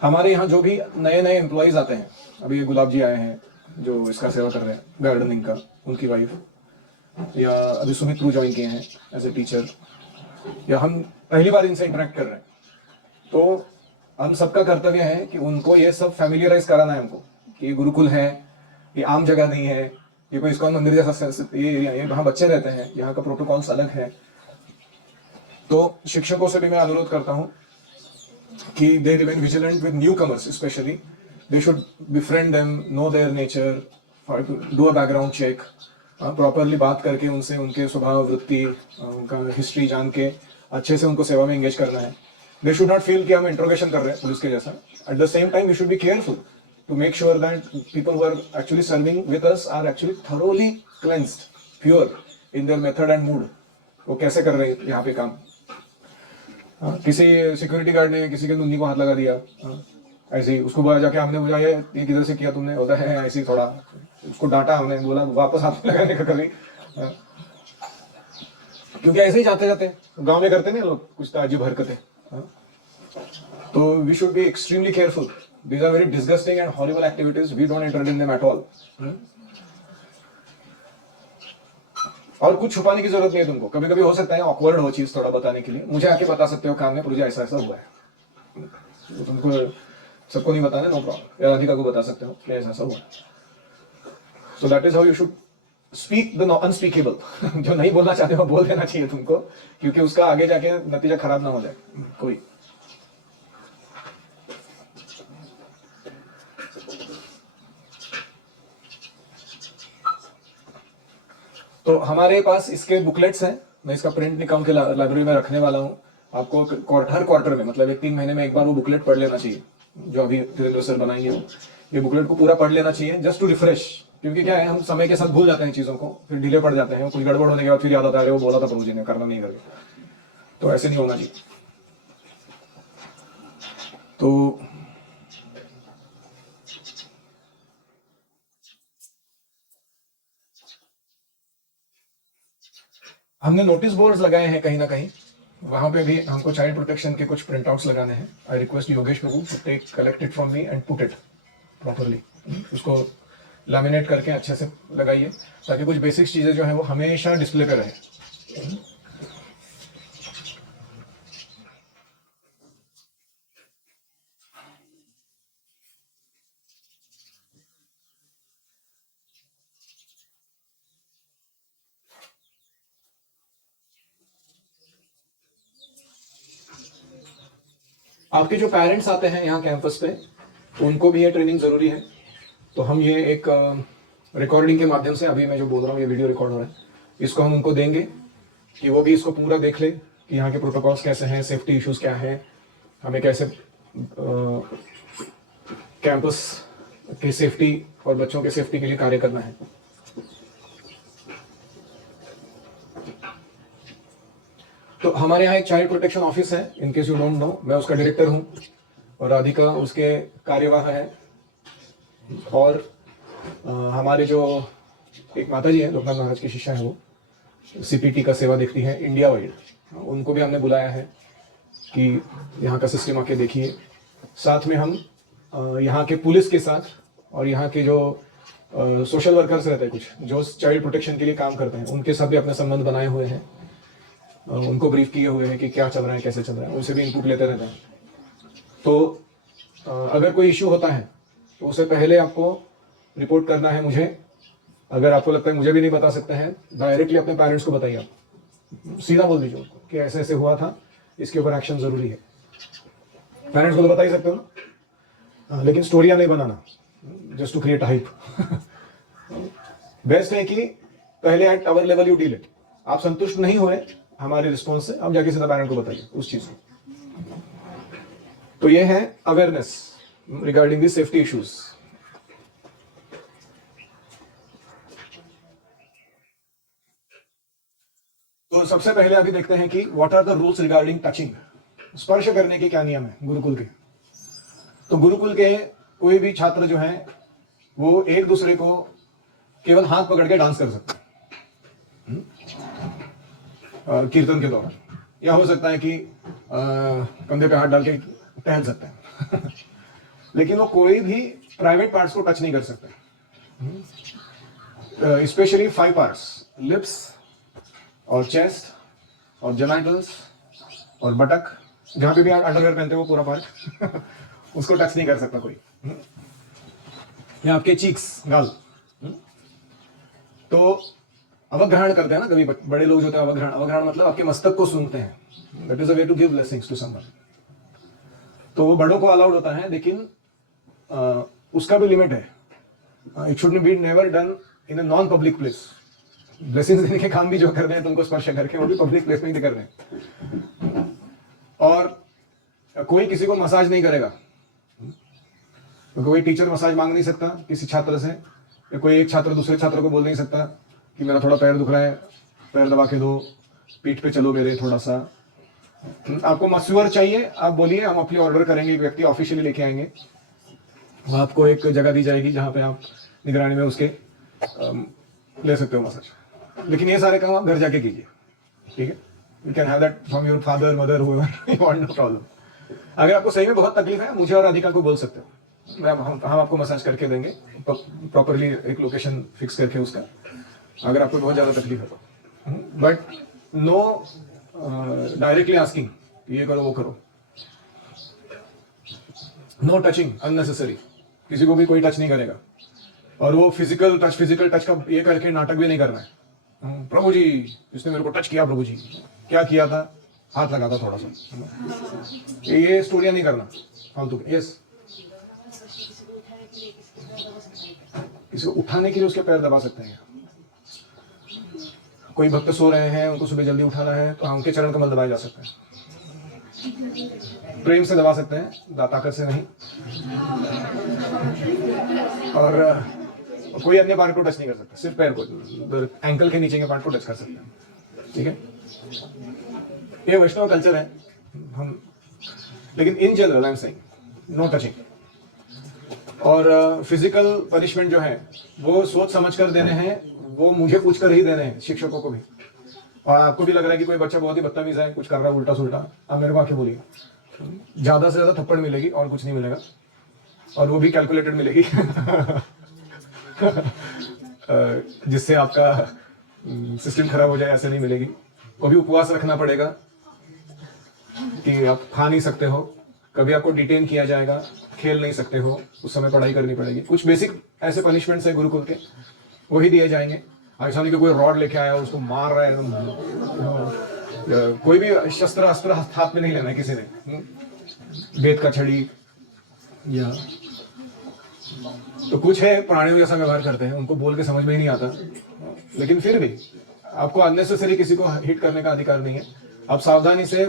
हमारे यहाँ जो भी नए नए एम्प्लॉयज आते हैं, अभी ये गुलाब जी आए हैं जो इसका सेवा कर रहे हैं गार्डनिंग का, उनकी वाइफ, या अभी सुमित्रू ज्वाइन किए हैं एज ए टीचर, या हम पहली बार इनसे इंटरेक्ट कर रहे हैं, तो हम सबका कर्तव्य है कि उनको ये सब फैमिलियराइज कराना है हमको कि ये गुरुकुल है, ये आम जगह नहीं है, ये कोई इस्कॉन मंदिर जैसा ये एरिया है, वहाँ बच्चे रहते हैं, यहाँ का प्रोटोकॉल्स अलग है. तो शिक्षकों से भी मैं अनुरोध करता हूँ कि they remain vigilant with newcomers especially. They should befriend them, know their nature, do a background check, properly बात करके उनसे उनके स्वभाव, वृत्ति, उनका हिस्ट्री जान के अच्छे से उनको सेवा में एंगेज करना है. They should not feel कि हम इंट्रोगेशन कर रहे हैं पुलिस के जैसा. At the same time we should be careful to make sure that people who are actually serving with us are actually thoroughly cleansed, pure in their method and mood. वो कैसे कर रहे हैं यहाँ पे काम. किसी सिक्योरिटी गार्ड ने किसी के मुन्नी को हाथ लगा दिया, ऐसे ही उसको बोला जाके, हमने बोला ये किधर से किया तुमने, होता है ऐसे ही, थोड़ा उसको डांटा, हमने बोला वापस हाथ लगाने का कभी, क्योंकि ऐसे ही जाते जाते गांव में करते ना लोग कुछ अजीब हरकतें. तो we should be extremely careful. These are very disgusting and horrible activities. We don't entertain them at all. और कुछ छुपाने की जरूरत नहीं है तुमको. कभी कभी हो सकता है ऑकवर्ड हो चीज थोड़ा बताने के लिए, मुझे आके बता सकते हो काम में, मुझे ऐसा ऐसा हुआ है. तो तुमको सबको नहीं बताना, नो प्रॉब्लम, या राधिका को बता सकते हो कि ऐसा ऐसा हुआ है. So that is how you should speak the unspeakable. जो नहीं बोलना चाहते हो बोल देना चाहिए तुमको, क्योंकि उसका आगे जाके नतीजा खराब ना हो जाए कोई. तो हमारे पास इसके बुकलेट्स हैं, मैं इसका प्रिंट निकाल के लाइब्रेरी में रखने वाला हूँ. आपको हर क्वार्टर में, मतलब 3 महीने में एक बार वो बुकलेट पढ़ लेना चाहिए, जो अभी धीरेन्द्र सर बनाएंगे. ये बुकलेट को पूरा पढ़ लेना चाहिए, जस्ट टू रिफ्रेश. क्योंकि क्या है, हम समय के साथ भूल जाते हैं चीजों को, फिर ढीले पड़ जाते हैं, कुछ गड़बड़ होने के बाद फिर याद आता है वो बोला था प्रभु जी ने, करना नहीं करके. तो ऐसे नहीं होना चाहिए. तो हमने नोटिस बोर्ड्स लगाए हैं कहीं ना कहीं, वहां पे भी हमको चाइल्ड प्रोटेक्शन के कुछ प्रिंट आउट्स लगाने हैं. I request Yogesh Prabhu to take collect it from me and put it properly. उसको लैमिनेट करके अच्छे से लगाइए, ताकि कुछ बेसिक चीजें जो है वो हमेशा डिस्प्ले पे रहे. आपके जो पेरेंट्स आते हैं यहाँ कैंपस पे, उनको भी ये ट्रेनिंग जरूरी है. तो हम ये एक रिकॉर्डिंग के माध्यम से, अभी मैं जो बोल रहा हूँ ये वीडियो रिकॉर्ड हो रहा है, इसको हम उनको देंगे कि वो भी इसको पूरा देख ले कि यहाँ के प्रोटोकॉल्स कैसे हैं, सेफ्टी इश्यूज क्या है, हमें कैसे कैंपस की सेफ्टी और बच्चों के सेफ्टी के लिए कार्य करना है. तो हमारे यहाँ एक चाइल्ड प्रोटेक्शन ऑफिस है, in case you don't know, मैं उसका डायरेक्टर हूँ और राधिका उसके कार्यवाह है. और हमारे जो एक माता जी है, लोकनाथ महाराज की शिष्या है, वो सीपीटी का सेवा देखती है इंडिया वाइड. उनको भी हमने बुलाया है कि यहाँ का सिस्टम आके देखिए. साथ में हम यहाँ के पुलिस के साथ और यहाँ के जो सोशल वर्कर्स रहते हैं, कुछ जो चाइल्ड प्रोटेक्शन के लिए काम करते हैं, उनके साथ भी अपने संबंध बनाए हुए हैं. उनको ब्रीफ किए हुए हैं कि क्या चल रहा है, कैसे चल रहा है, उनसे भी इनपुट लेते रहते हैं. तो अगर कोई इश्यू होता है तो उससे पहले आपको रिपोर्ट करना है मुझे. अगर आपको लगता है मुझे भी नहीं बता सकते हैं, डायरेक्टली अपने पेरेंट्स को बताइए. आप सीधा बोल दीजिए उनको कि ऐसे ऐसे हुआ था, इसके ऊपर एक्शन जरूरी है. पेरेंट्स को तो बता ही सकते हो ना, लेकिन स्टोरियां नहीं बनाना just to create hype. Best है कि पहले at our level you deal it. आप संतुष्ट नहीं हुए हमारे रिस्पॉन्स से, आप जाके सीधा पेरेंट को बताइए उस चीज को. तो ये है awareness regarding the safety issues. तो सबसे पहले अभी देखते हैं कि what are the rules regarding touching. स्पर्श करने के क्या नियम है गुरुकुल के. तो गुरुकुल के कोई भी छात्र जो है वो एक दूसरे को केवल हाथ पकड़ के डांस कर सकते हैं कीर्तन के दौरान, या हो सकता है कि कंधे पे हाथ डाल के टहल सकते हैं लेकिन वो कोई भी प्राइवेट पार्ट्स को टच नहीं कर सकते, स्पेशली 5 पार्ट्स, लिप्स और चेस्ट और जेनाइटल्स और बटक, जहां पे भी आप अंडरवेयर पहनते हो वो पूरा पार्ट उसको टच नहीं कर सकता कोई, या आपके चीक्स, गाल। तो अवग्रहण करते हैं ना कभी बड़े लोग जो होते हैं, अवग्रहण, अवग्रहण मतलब आपके मस्तक को सूंघते हैं, that is a way to give blessings to someone. तो वो बड़ों को अलाउड होता है, लेकिन उसका भी लिमिट है, it should be never done in a non public place. Blessings देने के काम भी जो कर रहे हैं तुमको स्पर्श करके, वो भी पब्लिक प्लेस में ही कर रहे हैं। और कोई किसी को मसाज नहीं करेगा, तो कोई टीचर मसाज मांग नहीं सकता किसी छात्र से, या कोई एक छात्र दूसरे छात्र को बोल नहीं सकता कि मेरा थोड़ा पैर दुख रहा है, पैर दबा के दो, पीठ पे चलो मेरे थोड़ा सा। आपको मस्यूअर चाहिए, आप बोलिए, हम अपनी ऑर्डर करेंगे, एक व्यक्ति ऑफिशियली लेके आएंगे, आपको एक जगह दी जाएगी जहाँ पे आप निगरानी में उसके ले सकते हो मसाज। लेकिन ये सारे काम आप घर जाके कीजिए, ठीक है? You can have that from your father, mother, whoever you want, no problem. अगर आपको सही में बहुत तकलीफ है, मुझे और अधिका को बोल सकते हो, हम आपको मसाज करके देंगे, प्रॉपरली एक लोकेशन फिक्स करके उसका, अगर आपको बहुत ज़्यादा तकलीफ है तो। बट नो डायरेक्टली आस्किंग ये करो वो करो, नो टचिंग अननेसेसरी, किसी को भी कोई टच नहीं करेगा। और वो फिजिकल टच का ये करके नाटक भी नहीं करना है, प्रभु जी इसने मेरे को टच किया, प्रभु जी क्या किया था, हाथ लगा था थोड़ा सा, ये स्टोरियां नहीं करना फालतू। यस, किसी को उठाने के लिए उसके पैर दबा सकते हैं। कोई भक्त सो रहे हैं, उनको सुबह जल्दी उठाना है, तो उनके चरण कमल दबाए जा सकते हैं, प्रेम से दबा सकते हैं, ताकत से नहीं। और कोई अन्य पार्ट को टच नहीं कर सकता, सिर्फ पैर को, एंकल के नीचे के पार्ट को टच कर सकते हैं, ठीक है? ये वैष्णव कल्चर है हम, लेकिन in general I am saying no touching. और फिजिकल पनिशमेंट जो है वो सोच समझ कर देने हैं, वो मुझे पूछ कर ही देने हैं, शिक्षकों को भी। और आपको भी लग रहा है कि कोई बच्चा बहुत ही बदतमीज है, कुछ कर रहा है उल्टा सुल्टा, आप मेरे को आके बोलिए, ज्यादा से ज्यादा थप्पड़ मिलेगी और कुछ नहीं मिलेगा, और वो भी कैलकुलेटेड मिलेगी जिससे आपका सिस्टम खराब हो जाए, ऐसे नहीं मिलेगी। कभी उपवास रखना पड़ेगा कि आप खा नहीं सकते हो, कभी आपको डिटेन किया जाएगा, खेल नहीं सकते हो, उस समय पढ़ाई करनी पड़ेगी। कुछ बेसिक ऐसे पनिशमेंट्स है गुरुकुल के, वही दिए जाएंगे। ऐसा नहीं कि कोई रॉड लेके आया उसको मार रहा है, कोई भी शस्त्र अस्त्र हाथ में नहीं लेना है किसी ने, वेद का छड़ी या तो कुछ है प्राणियों जैसा व्यवहार करते हैं, उनको बोल के समझ में ही नहीं आता, लेकिन फिर भी आपको अननेसेसरी किसी को हिट करने का अधिकार नहीं है। आप सावधानी से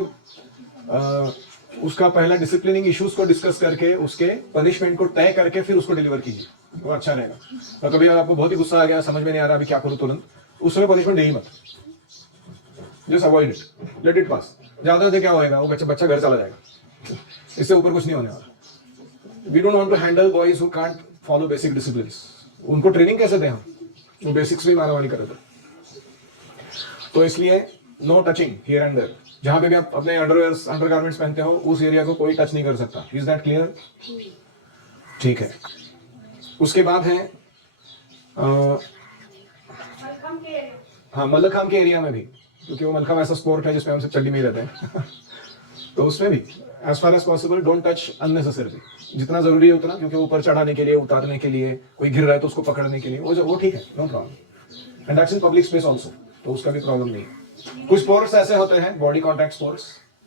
उसका पहला डिसिप्लिनिंग इश्यूज को डिस्कस करके उसके पनिशमेंट को तय करके फिर उसको डिलीवर कीजिए, वो अच्छा रहेगा। और कभी आपको बहुत ही गुस्सा आ गया, समझ में नहीं आ रहा अभी क्या करूं, तुरंत उस समय पनिशमेंट दे ही मत, just avoid it, let it pass. ज्यादा से क्या होएगा, वो बच्चा घर चला जाएगा, इससे ऊपर कुछ नहीं होने वाला। We don't want to handle boys who can't follow basic discipline. उनको ट्रेनिंग कैसे दें हम, वो बेसिक्स भी मारामारी करे तो इसलिए no touching here and there. जहां पे भी आप अपने अंडरगारमेंट्स पहनते हो उस एरिया को कोई टच नहीं कर सकता। Is that clear? ठीक है। उसके बाद है हाँ, मल्लखांब के एरिया में भी, क्योंकि वो मल्लखांब ऐसा स्पोर्ट है जिसमें हम सब चड्डी में ही रहते हैं तो उसमें भी as far as possible don't touch unnecessarily, जितना जरूरी है उतना, क्योंकि ऊपर चढ़ाने के लिए, उतारने के लिए, कोई गिर रहा है तो उसको पकड़ने के लिए वो ठीक है, no problem. And that's in public space also, तो उसका भी प्रॉब्लम नहीं है। कुछ स्पोर्ट्स ऐसे होते हैं, body contact sports,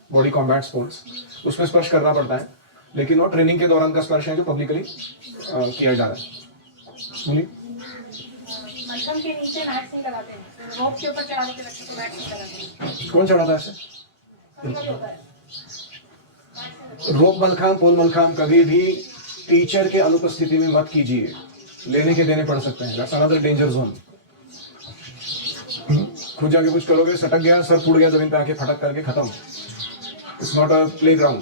body combat sports, उसमें स्पर्श करना पड़ता है, लेकिन वो ट्रेनिंग के दौरान का स्पर्श है जो पब्लिकली किया जा रहा है। बोलिए। मलखम के नीचे मैट्स नहीं लगाते हैं, रोप के ऊपर चढ़ाने के बच्चे को मैट्स नहीं लगाते हैं। कौन चढ़ाता है ऐसे? रोप मलखाम, पोल मलखाम कभी भी टीचर के अनुपस्थिति में मत कीजिए, लेने के देने पड़ सकते हैं। That's another danger zone. खुद जाके कुछ करोगे, सटक गया, सर फूट गया जमीन पे आके, फटक करके खत्म। It's not a play ground,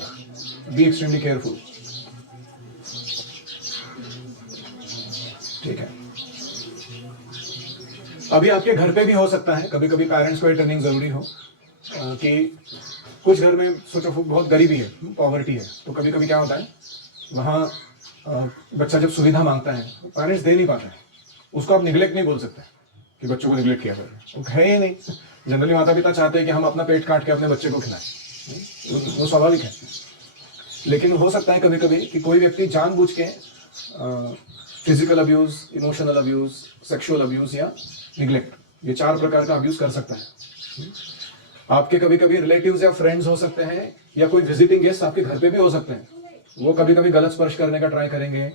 B extremely careful. ठीक है। अभी आपके घर पे भी हो सकता है, कभी कभी पेरेंट्स को ये ट्रेनिंग जरूरी हो कि कुछ घर में सोचो बहुत गरीबी है, पॉवर्टी है, तो कभी कभी क्या होता है वहाँ बच्चा जब सुविधा मांगता है पेरेंट्स दे नहीं पाते हैं, उसको आप निगलेक्ट नहीं बोल सकते कि बच्चों को निगलेक्ट किया करें, वो है ही नहीं। जनरली माता पिता चाहते हैं कि हम अपना पेट काट के अपने बच्चे को खिलाएं, वो स्वाभाविक है। लेकिन हो सकता है कभी कभी कि कोई व्यक्ति जानबूझ के physical abuse, emotional abuse, sexual abuse या निगलेक्ट, ये 4 प्रकार का अब्यूज कर सकता है। आपके कभी कभी रिलेटिव्स या फ्रेंड्स हो सकते हैं, या कोई विजिटिंग गेस्ट आपके घर पे भी हो सकते हैं, वो कभी कभी गलत स्पर्श करने का ट्राई करेंगे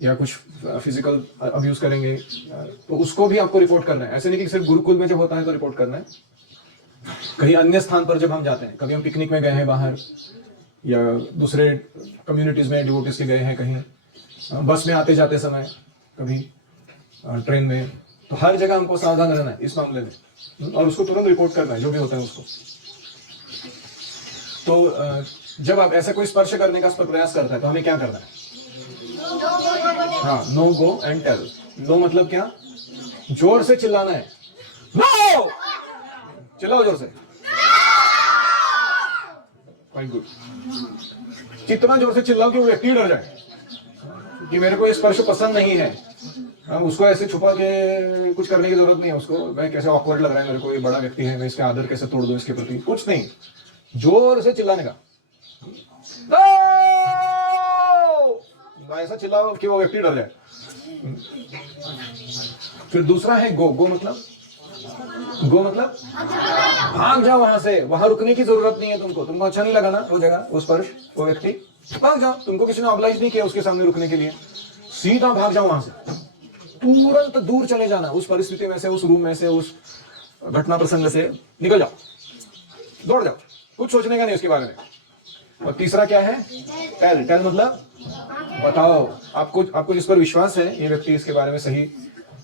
या कुछ फिजिकल अब्यूज करेंगे, तो उसको भी आपको रिपोर्ट करना है। ऐसे नहीं कि सिर्फ गुरुकुल में जब होता है तो रिपोर्ट करना है, कहीं अन्य स्थान पर जब हम जाते हैं, कभी हम पिकनिक में गए हैं बाहर, या दूसरे कम्युनिटीज में डिवोटीज के गए हैं, कहीं बस में आते जाते समय, कभी ट्रेन में, तो हर जगह हमको सावधान रहना है इस मामले में, और उसको तुरंत रिपोर्ट करना है जो भी होता है उसको। तो जब आप ऐसा कोई स्पर्श करने का प्रयास करता है तो हमें क्या करना है? हाँ, no go and tell. No मतलब क्या? जोर से चिल्लाना है, नो, चिल्लाओ जोर से, क्वाइट गुड। कितना जोर से चिल्लाओ कि वो व्यक्ति डर जाए कि मेरे को ये स्पर्श पसंद नहीं है। उसको ऐसे छुपा के कुछ करने की जरूरत नहीं है, उसको मैं कैसे ऑकवर्ड लग रहा है मेरे को, ये बड़ा व्यक्ति है, मैं इसके आदर कैसे तोड़ दूं इसके प्रति, कुछ नहीं, जोर से चिल्लाने का, ऐसा चिल्लाओ कि वो व्यक्ति डर जाए। फिर दूसरा है गो। गो मतलब भाग जाओ वहां से, वहां रुकने की जरूरत नहीं है तुमको अच्छा नहीं लगा ना वो जगह, वो स्पर्श, वो व्यक्ति, भाग जाओ। तुमको किसी ने ऑब्लाइज नहीं किया उसके सामने रुकने के लिए, सीधा भाग जाओ वहां से, तुरंत दूर चले जाना उस परिस्थिति में से, उस रूम में से, उस घटना प्रसंग से निकल जाओ, दौड़ जाओ, कुछ सोचने का नहीं उसके बारे में। और तीसरा क्या है? टेल। टेल मतलब बताओ। आपको जिस पर विश्वास है ये व्यक्ति इसके बारे में सही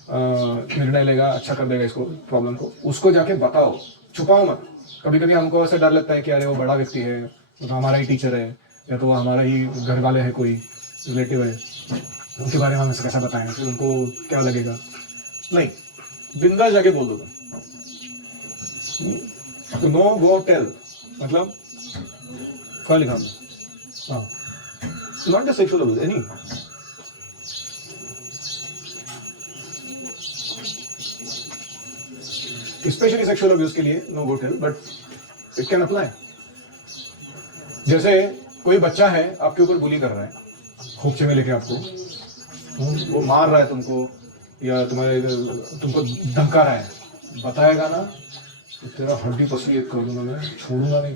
निर्णय लेगा, अच्छा कर देगा इसको, प्रॉब्लम को, उसको जाके बताओ, छुपाओ मत। कभी कभी हमको ऐसा डर लगता है कि अरे वो बड़ा व्यक्ति है, तो हमारा ही टीचर है, या तो हमारा ही घर वाले है, कोई रिलेटिव है, उनके बारे में हम कैसा बताएंगे, फिर उनको क्या लगेगा। नहीं, बिंदास जाके बोल दो तुम। तो नो गो टेल मतलब क्या लिखा हमने? हाँ, not the sexual abuse, any. Especially sexual abuse के लिए no go tell, but it can apply. जैसे कोई बच्चा है आपके ऊपर बुली कर रहा है, खोपचे में लेके आपको, वो मार रहा है तुमको, या तुमको धमका रहा है, बताएगा ना तो तेरा हड्डी पसली एक कर दूंगा मैं, छोड़ूंगा नहीं,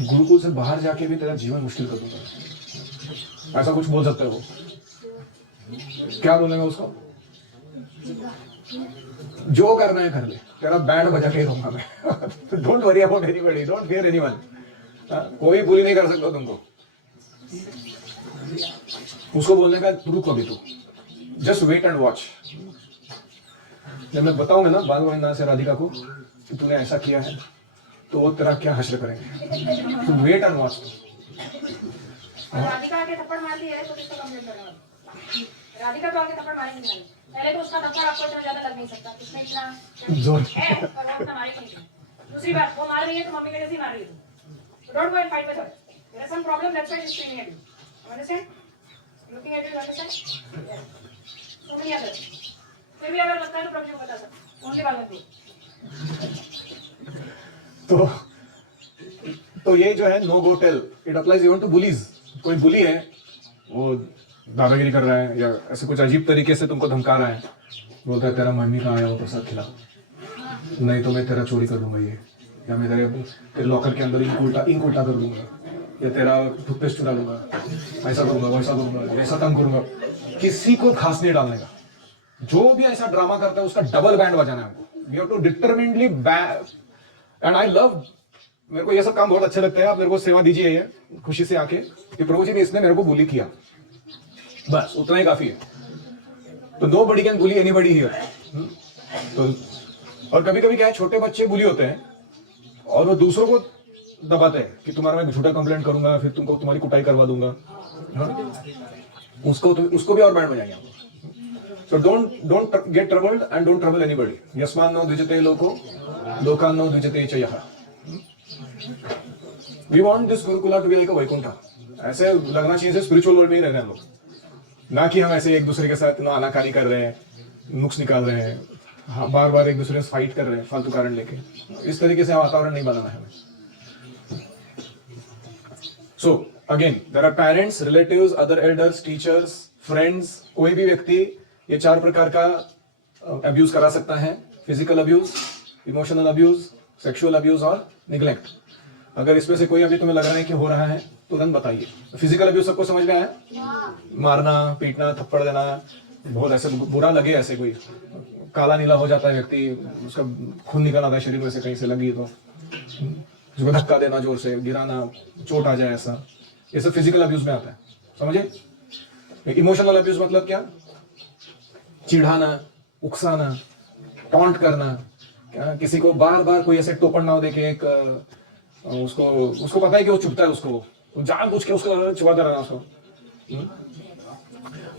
गुरुकुल से बाहर जाके भी तेरा जीवन मुश्किल कर दूंगा, ऐसा कुछ बोल सकते हो। क्या बोलेंगे उसको? जो करना है कर ले, तेरा बैंड बजा के रहूंगा मैं। Don't worry about anybody, don't fear anyone. कोई बुली नहीं कर सकता तुमको। उसको बोलने का रुक अभी तू, जस्ट वेट एंड वॉच। जब मैं बताऊंगा ना बाल गोविंदा से राधिका को कि तूने ऐसा किया है, तो वो तेरा क्या हश्र करेंगे। तू वेट एंड वॉच। राधिका के थप्पड़ मारती है तो किसको कंप्लेंट करेगा? राधिका तो आगे थप्पड़ मारेंगी नहीं। पहले तो उसका थप्पड़ आपको इतना ज्यादा लग नहीं सकता, उसने इतना जोर है पर वो उतना मारेगी नहीं। दूसरी बात, वो मार रही है तो मम्मी के जैसे ही मार रही है, तो don't go and fight with her. There is some problem, that's why she is screaming at you. Understand? Looking at you, understand? So many other. फिर भी अगर लगता है तो प्रभु जी को बता सकते, उनके बारे में। तो ये जो है no go tell, it applies even to bullies. कोई बुली है, वो दादागिरी कर रहा है या ऐसे कुछ अजीब तरीके से तुमको धमका रहा है, बोलता है तेरा मम्मी कहाँ आया वो प्रसाद खिला, नहीं तो मैं तेरा चोरी कर दूंगा ये, या मैं तेरे लॉकर के अंदर इंक उल्टा कर दूंगा, या तेरा टूथपेस्ट चुरा लूंगा, ऐसा करूंगा वैसा करूंगा, ऐसा तंग करूंगा। किसी को घास नहीं डालने का। जो भी ऐसा ड्रामा करता है उसका डबल बैंड बजाना है हमको। We have to determinately and I love, मेरे को ये सब काम बहुत अच्छे लगते हैं। आप मेरे को सेवा दीजिए ये खुशी से आके कि प्रभु जी ने इसने मेरे को बुली किया, बस उतना ही काफी है। तो nobody can bully anybody here. तो और कभी कभी क्या है, छोटे बच्चे बुली होते हैं और वो दूसरों को दबाते हैं कि तुम्हारा मैं झूठा कंप्लेंट करूंगा, फिर तुमको तुम्हारी कुटाई करवा दूंगा। उसको भी और बैंड बजाएंगे। So don't get troubled and don't trouble anybody. Yasmanno dvijate loko, lokanno dvijate च यः. We want this Gurukula to be like a Vaikuntha. ऐसे लगना चाहिए जैसे स्पिरिचुअल वर्ल्ड में ही रह रहे हैं हम लोग, ना कि हम ऐसे एक दूसरे के साथ ना आनाकानी कर रहे हैं, नुक्स निकाल रहे हैं, हाँ, बार बार एक दूसरे से फाइट कर रहे हैं फालतू कारण लेके. इस तरीके से वातावरण नहीं बनाना है हमें. So again, there are parents, relatives, other elders, teachers, friends. कोई भी व्यक्ति ये 4 प्रकार का अब्यूज करा सकता है. Physical abuse, emotional abuse, sexual abuse और निग्लेक्ट. अगर इसमें से कोई अभी तुम्हें लग रहा है कि हो रहा है, तुरंत बताइए. फिजिकल अब्यूज सबको समझ में आया? मारना, पीटना, थप्पड़ देना, बहुत ऐसे बुरा लगे, ऐसे कोई काला नीला हो जाता है व्यक्ति, उसका खून निकल आता है शरीर में से कहीं से लगी तो, उसको धक्का देना, जोर से गिराना, चोट आ जाए, ऐसा ये सब फिजिकल अब्यूज में आता है. समझे? इमोशनल अब्यूज मतलब क्या? चिढ़ाना, उकसाना, टॉन्ट करना, क्या किसी को बार बार कोई ऐसे टोपण ना देके एक उसको पता है कि वो चुभता है, उसको तो जानबूझ के उसको चुभाता रहना उसको.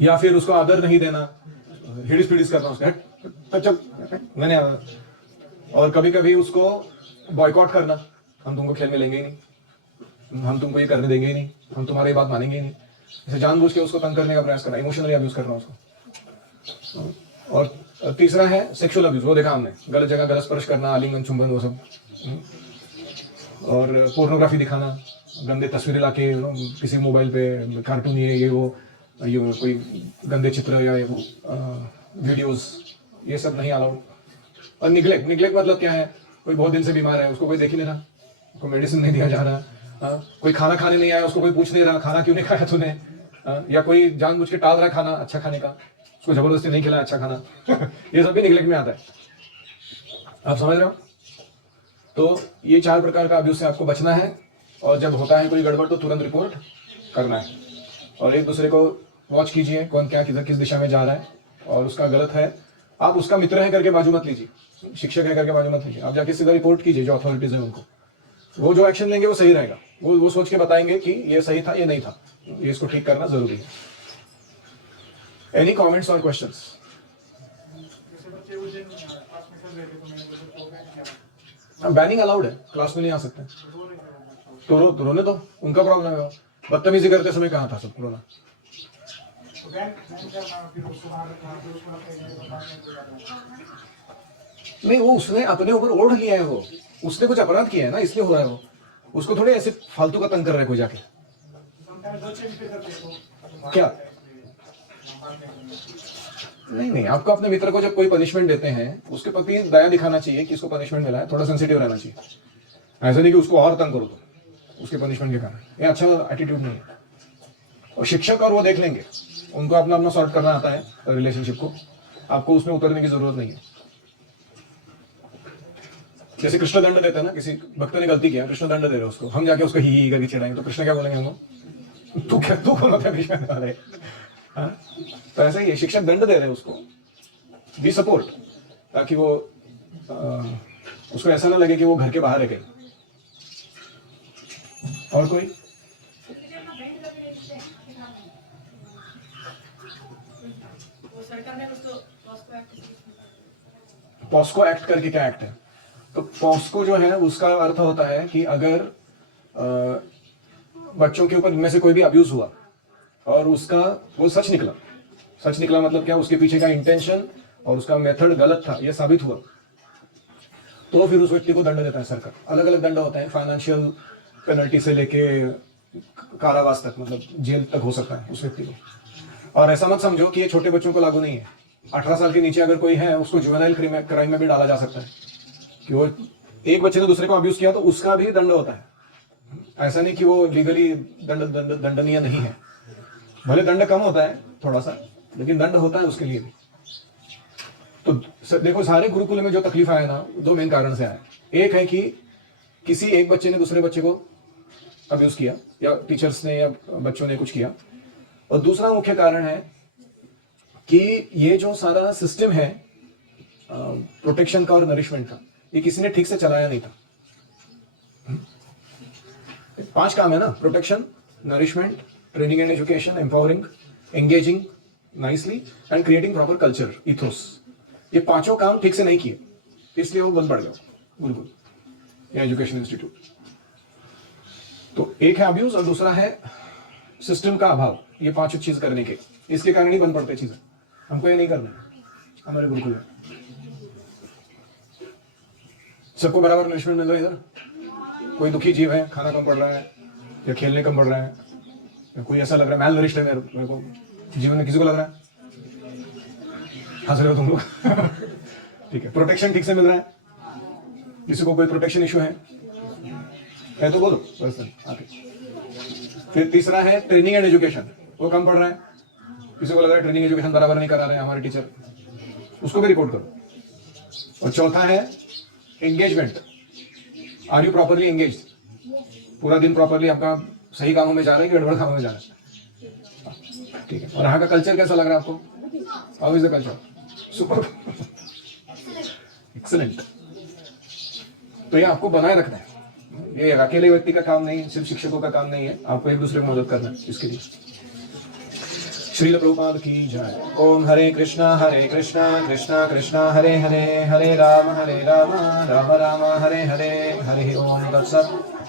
या फिर उसको आदर नहीं देना, हिडिस पिडिस करना उसको, चल मैंने. और कभी कभी उसको बॉयकॉट करना, हम तुमको खेल में लेंगे ही नहीं, हम तुमको ये करने देंगे ही नहीं, हम तुम्हारी ये बात मानेंगे ही नहीं. जैसे जानबूझ के उसको तंग करने का प्रयास करना, इमोशनली अब्यूज करना उसको. और तीसरा है सेक्सुअल अब्यूज. वो देखा हमने, गलत जगह गलत स्पर्श करना, आलिंगन, चुंबन, वो सब. और पोर्नोग्राफी दिखाना, गंदे तस्वीरें लाके किसी मोबाइल पे, कार्टून ये कोई गंदे चित्र या ये वीडियोस, ये सब नहीं अलाउड. और निग्लेक्ट मतलब क्या है? कोई बहुत दिन से बीमार है, उसको कोई देख ही नहीं रहा, उसको मेडिसिन नहीं दिया जा रहा. कोई खाना खाने नहीं आया, उसको कोई पूछ नहीं रहा खाना क्यों नहीं खाया तूने. या कोई जानबूझ के टाल रहा है खाना अच्छा खाने का, उसको जबरदस्ती नहीं खिलाया अच्छा खाना. ये सब भी निग्लेक्ट में आता है. आप समझ रहे हो? तो ये 4 प्रकार का अब्यूज से आपको बचना है. और जब होता है कोई गड़बड़ तो तुरंत रिपोर्ट करना है. और एक दूसरे को वॉच कीजिए, कौन क्या किस दिशा में जा रहा है. और उसका गलत है, आप उसका मित्र है करके बाजू मत लीजिए, शिक्षक है करके बाजू मत लीजिए. आप जाके सीधा रिपोर्ट कीजिए जो अथॉरिटीज है उनको. वो जो एक्शन लेंगे वो सही रहेगा. वो सोच के बताएंगे कि ये सही था, ये नहीं था, ये इसको ठीक करना जरूरी है. एनी कॉमेंट्स और क्वेश्चंस? बैनिंग अलाउड है, क्लास में नहीं आ सकते. तो रोने दो, उनका प्रॉब्लम है. बदतमीजी करते समय कहाँ था सब रोना? नहीं, वो उसने अपने ऊपर ओढ़ लिया है, वो उसने कुछ अपराध किया है ना, इसलिए हो रहा है. वो उसको थोड़े ऐसे फालतू का तंग कर रहा है कोई जाके. क्या? नहीं, आपको अपने मित्र को जब कोई पनिशमेंट देते हैं, उसके प्रति दया दिखाना चाहिए कि इसको पनिशमेंट मिला है, थोड़ा सेंसिटिव रहना चाहिए. ऐसा नहीं कि उसको और तंग करो तो उसके पनिशमेंट के कारण. ये अच्छा एटीट्यूड नहीं है. और शिक्षक और वो देख लेंगे, उनको अपना अपना सॉर्ट करना आता है रिलेशनशिप को. आपको उसमें उतरने की जरूरत नहीं है. जैसे कृष्ण दंड देते हैं ना, किसी भक्त ने गलती किया, कृष्ण दंड दे रहे उसको, हम जाके उसको ही करके चिढ़ाएंगे तो कृष्ण क्या बोलेंगे हमको? तू कौन होता है बीच में वाले? तो ऐसा ही है, शिक्षक दंड दे रहे हैं उसको, बी सपोर्ट, ताकि वो उसको ऐसा ना लगे कि वो घर के बाहर है कहीं. और कोई? पॉस्को एक्ट करके क्या एक्ट है? तो पॉस्को जो है उसका अर्थ होता है कि अगर बच्चों के ऊपर में से कोई भी अब्यूज हुआ और उसका वो सच निकला मतलब क्या, उसके पीछे का इंटेंशन और उसका मेथड गलत था, ये साबित हुआ, तो फिर उस व्यक्ति को दंड देता है सरकार. अलग अलग दंड होता है, फाइनेंशियल पेनल्टी से लेके कारावास तक, मतलब जेल तक हो सकता है उस व्यक्ति को. और ऐसा मत समझो कि ये छोटे बच्चों को लागू नहीं है. 18 साल के नीचे अगर कोई है, उसको जुवेनाइल क्राइम में भी डाला जा सकता है. कि वो एक बच्चे ने दूसरे को अब्यूज किया तो उसका भी दंड होता है. ऐसा नहीं कि वो लीगली दंडनीय नहीं है. भले दंड कम होता है थोड़ा सा, लेकिन दंड होता है उसके लिए भी. तो देखो, सारे गुरुकुल में जो तकलीफ आया ना, 2 मेन कारण से आया. एक है कि किसी एक बच्चे ने दूसरे बच्चे को अब्यूज किया, या टीचर्स ने या बच्चों ने कुछ किया. और दूसरा मुख्य कारण है कि ये जो सारा सिस्टम है प्रोटेक्शन का और नरिशमेंट का, ये किसी ने ठीक से चलाया नहीं था. 5 काम है ना: protection, nourishment, training and education, empowering, engaging nicely and creating proper culture ethos. ये पांचों काम ठीक से नहीं किए, इसलिए वो बंद पड़ गया गुरुकुल या एजुकेशन इंस्टीट्यूट। तो एक है अब्यूज और दूसरा है सिस्टम का अभाव, ये पांचों चीज करने के, इसके कारण ही बंद पड़ते चीजें। हमको ये नहीं करना हमारे गुरुकुल में। सबको बराबर नरिशमेंट मिल रहा है इधर। कोई दुखी जीव है, खाना कम पड़ रहा है या खेलने कम पड़ रहा है, या कोई ऐसा लग रहा है मैल नरिश्ड है मेरे को जीवन में, किसी को लग रहा है? हंस रहे हो तुम लोग ठीक है। प्रोटेक्शन ठीक से मिल रहा है? किसी को कोई प्रोटेक्शन इशू है तो बोलो पर्सन आके। फिर तीसरा है ट्रेनिंग एंड एजुकेशन, वो कम पड़ रहा है, किसी को लग रहा है ट्रेनिंग एजुकेशन बराबर नहीं करा रहे हैं हमारे टीचर, उसको भी रिपोर्ट करो। और चौथा है engagement, are you properly engage? पूरा दिन प्रॉपरली आपका सही कामों में जा रहा है कि गड़बड़ कामों में जा रहा है? ठीक है। और यहाँ का कल्चर कैसा लग रहा है आपको? How is the culture? Super, excellent. तो ये आपको बनाए रखना है, ये अकेले व्यक्ति का काम नहीं, सिर्फ शिक्षकों का काम नहीं है, आपको एक दूसरे को मदद करना है इसके लिए। श्रील प्रभुपाद की जय। ओम हरे कृष्णा कृष्णा कृष्णा हरे हरे, हरे राम राम राम हरे हरे, हरि ओम तत्सत।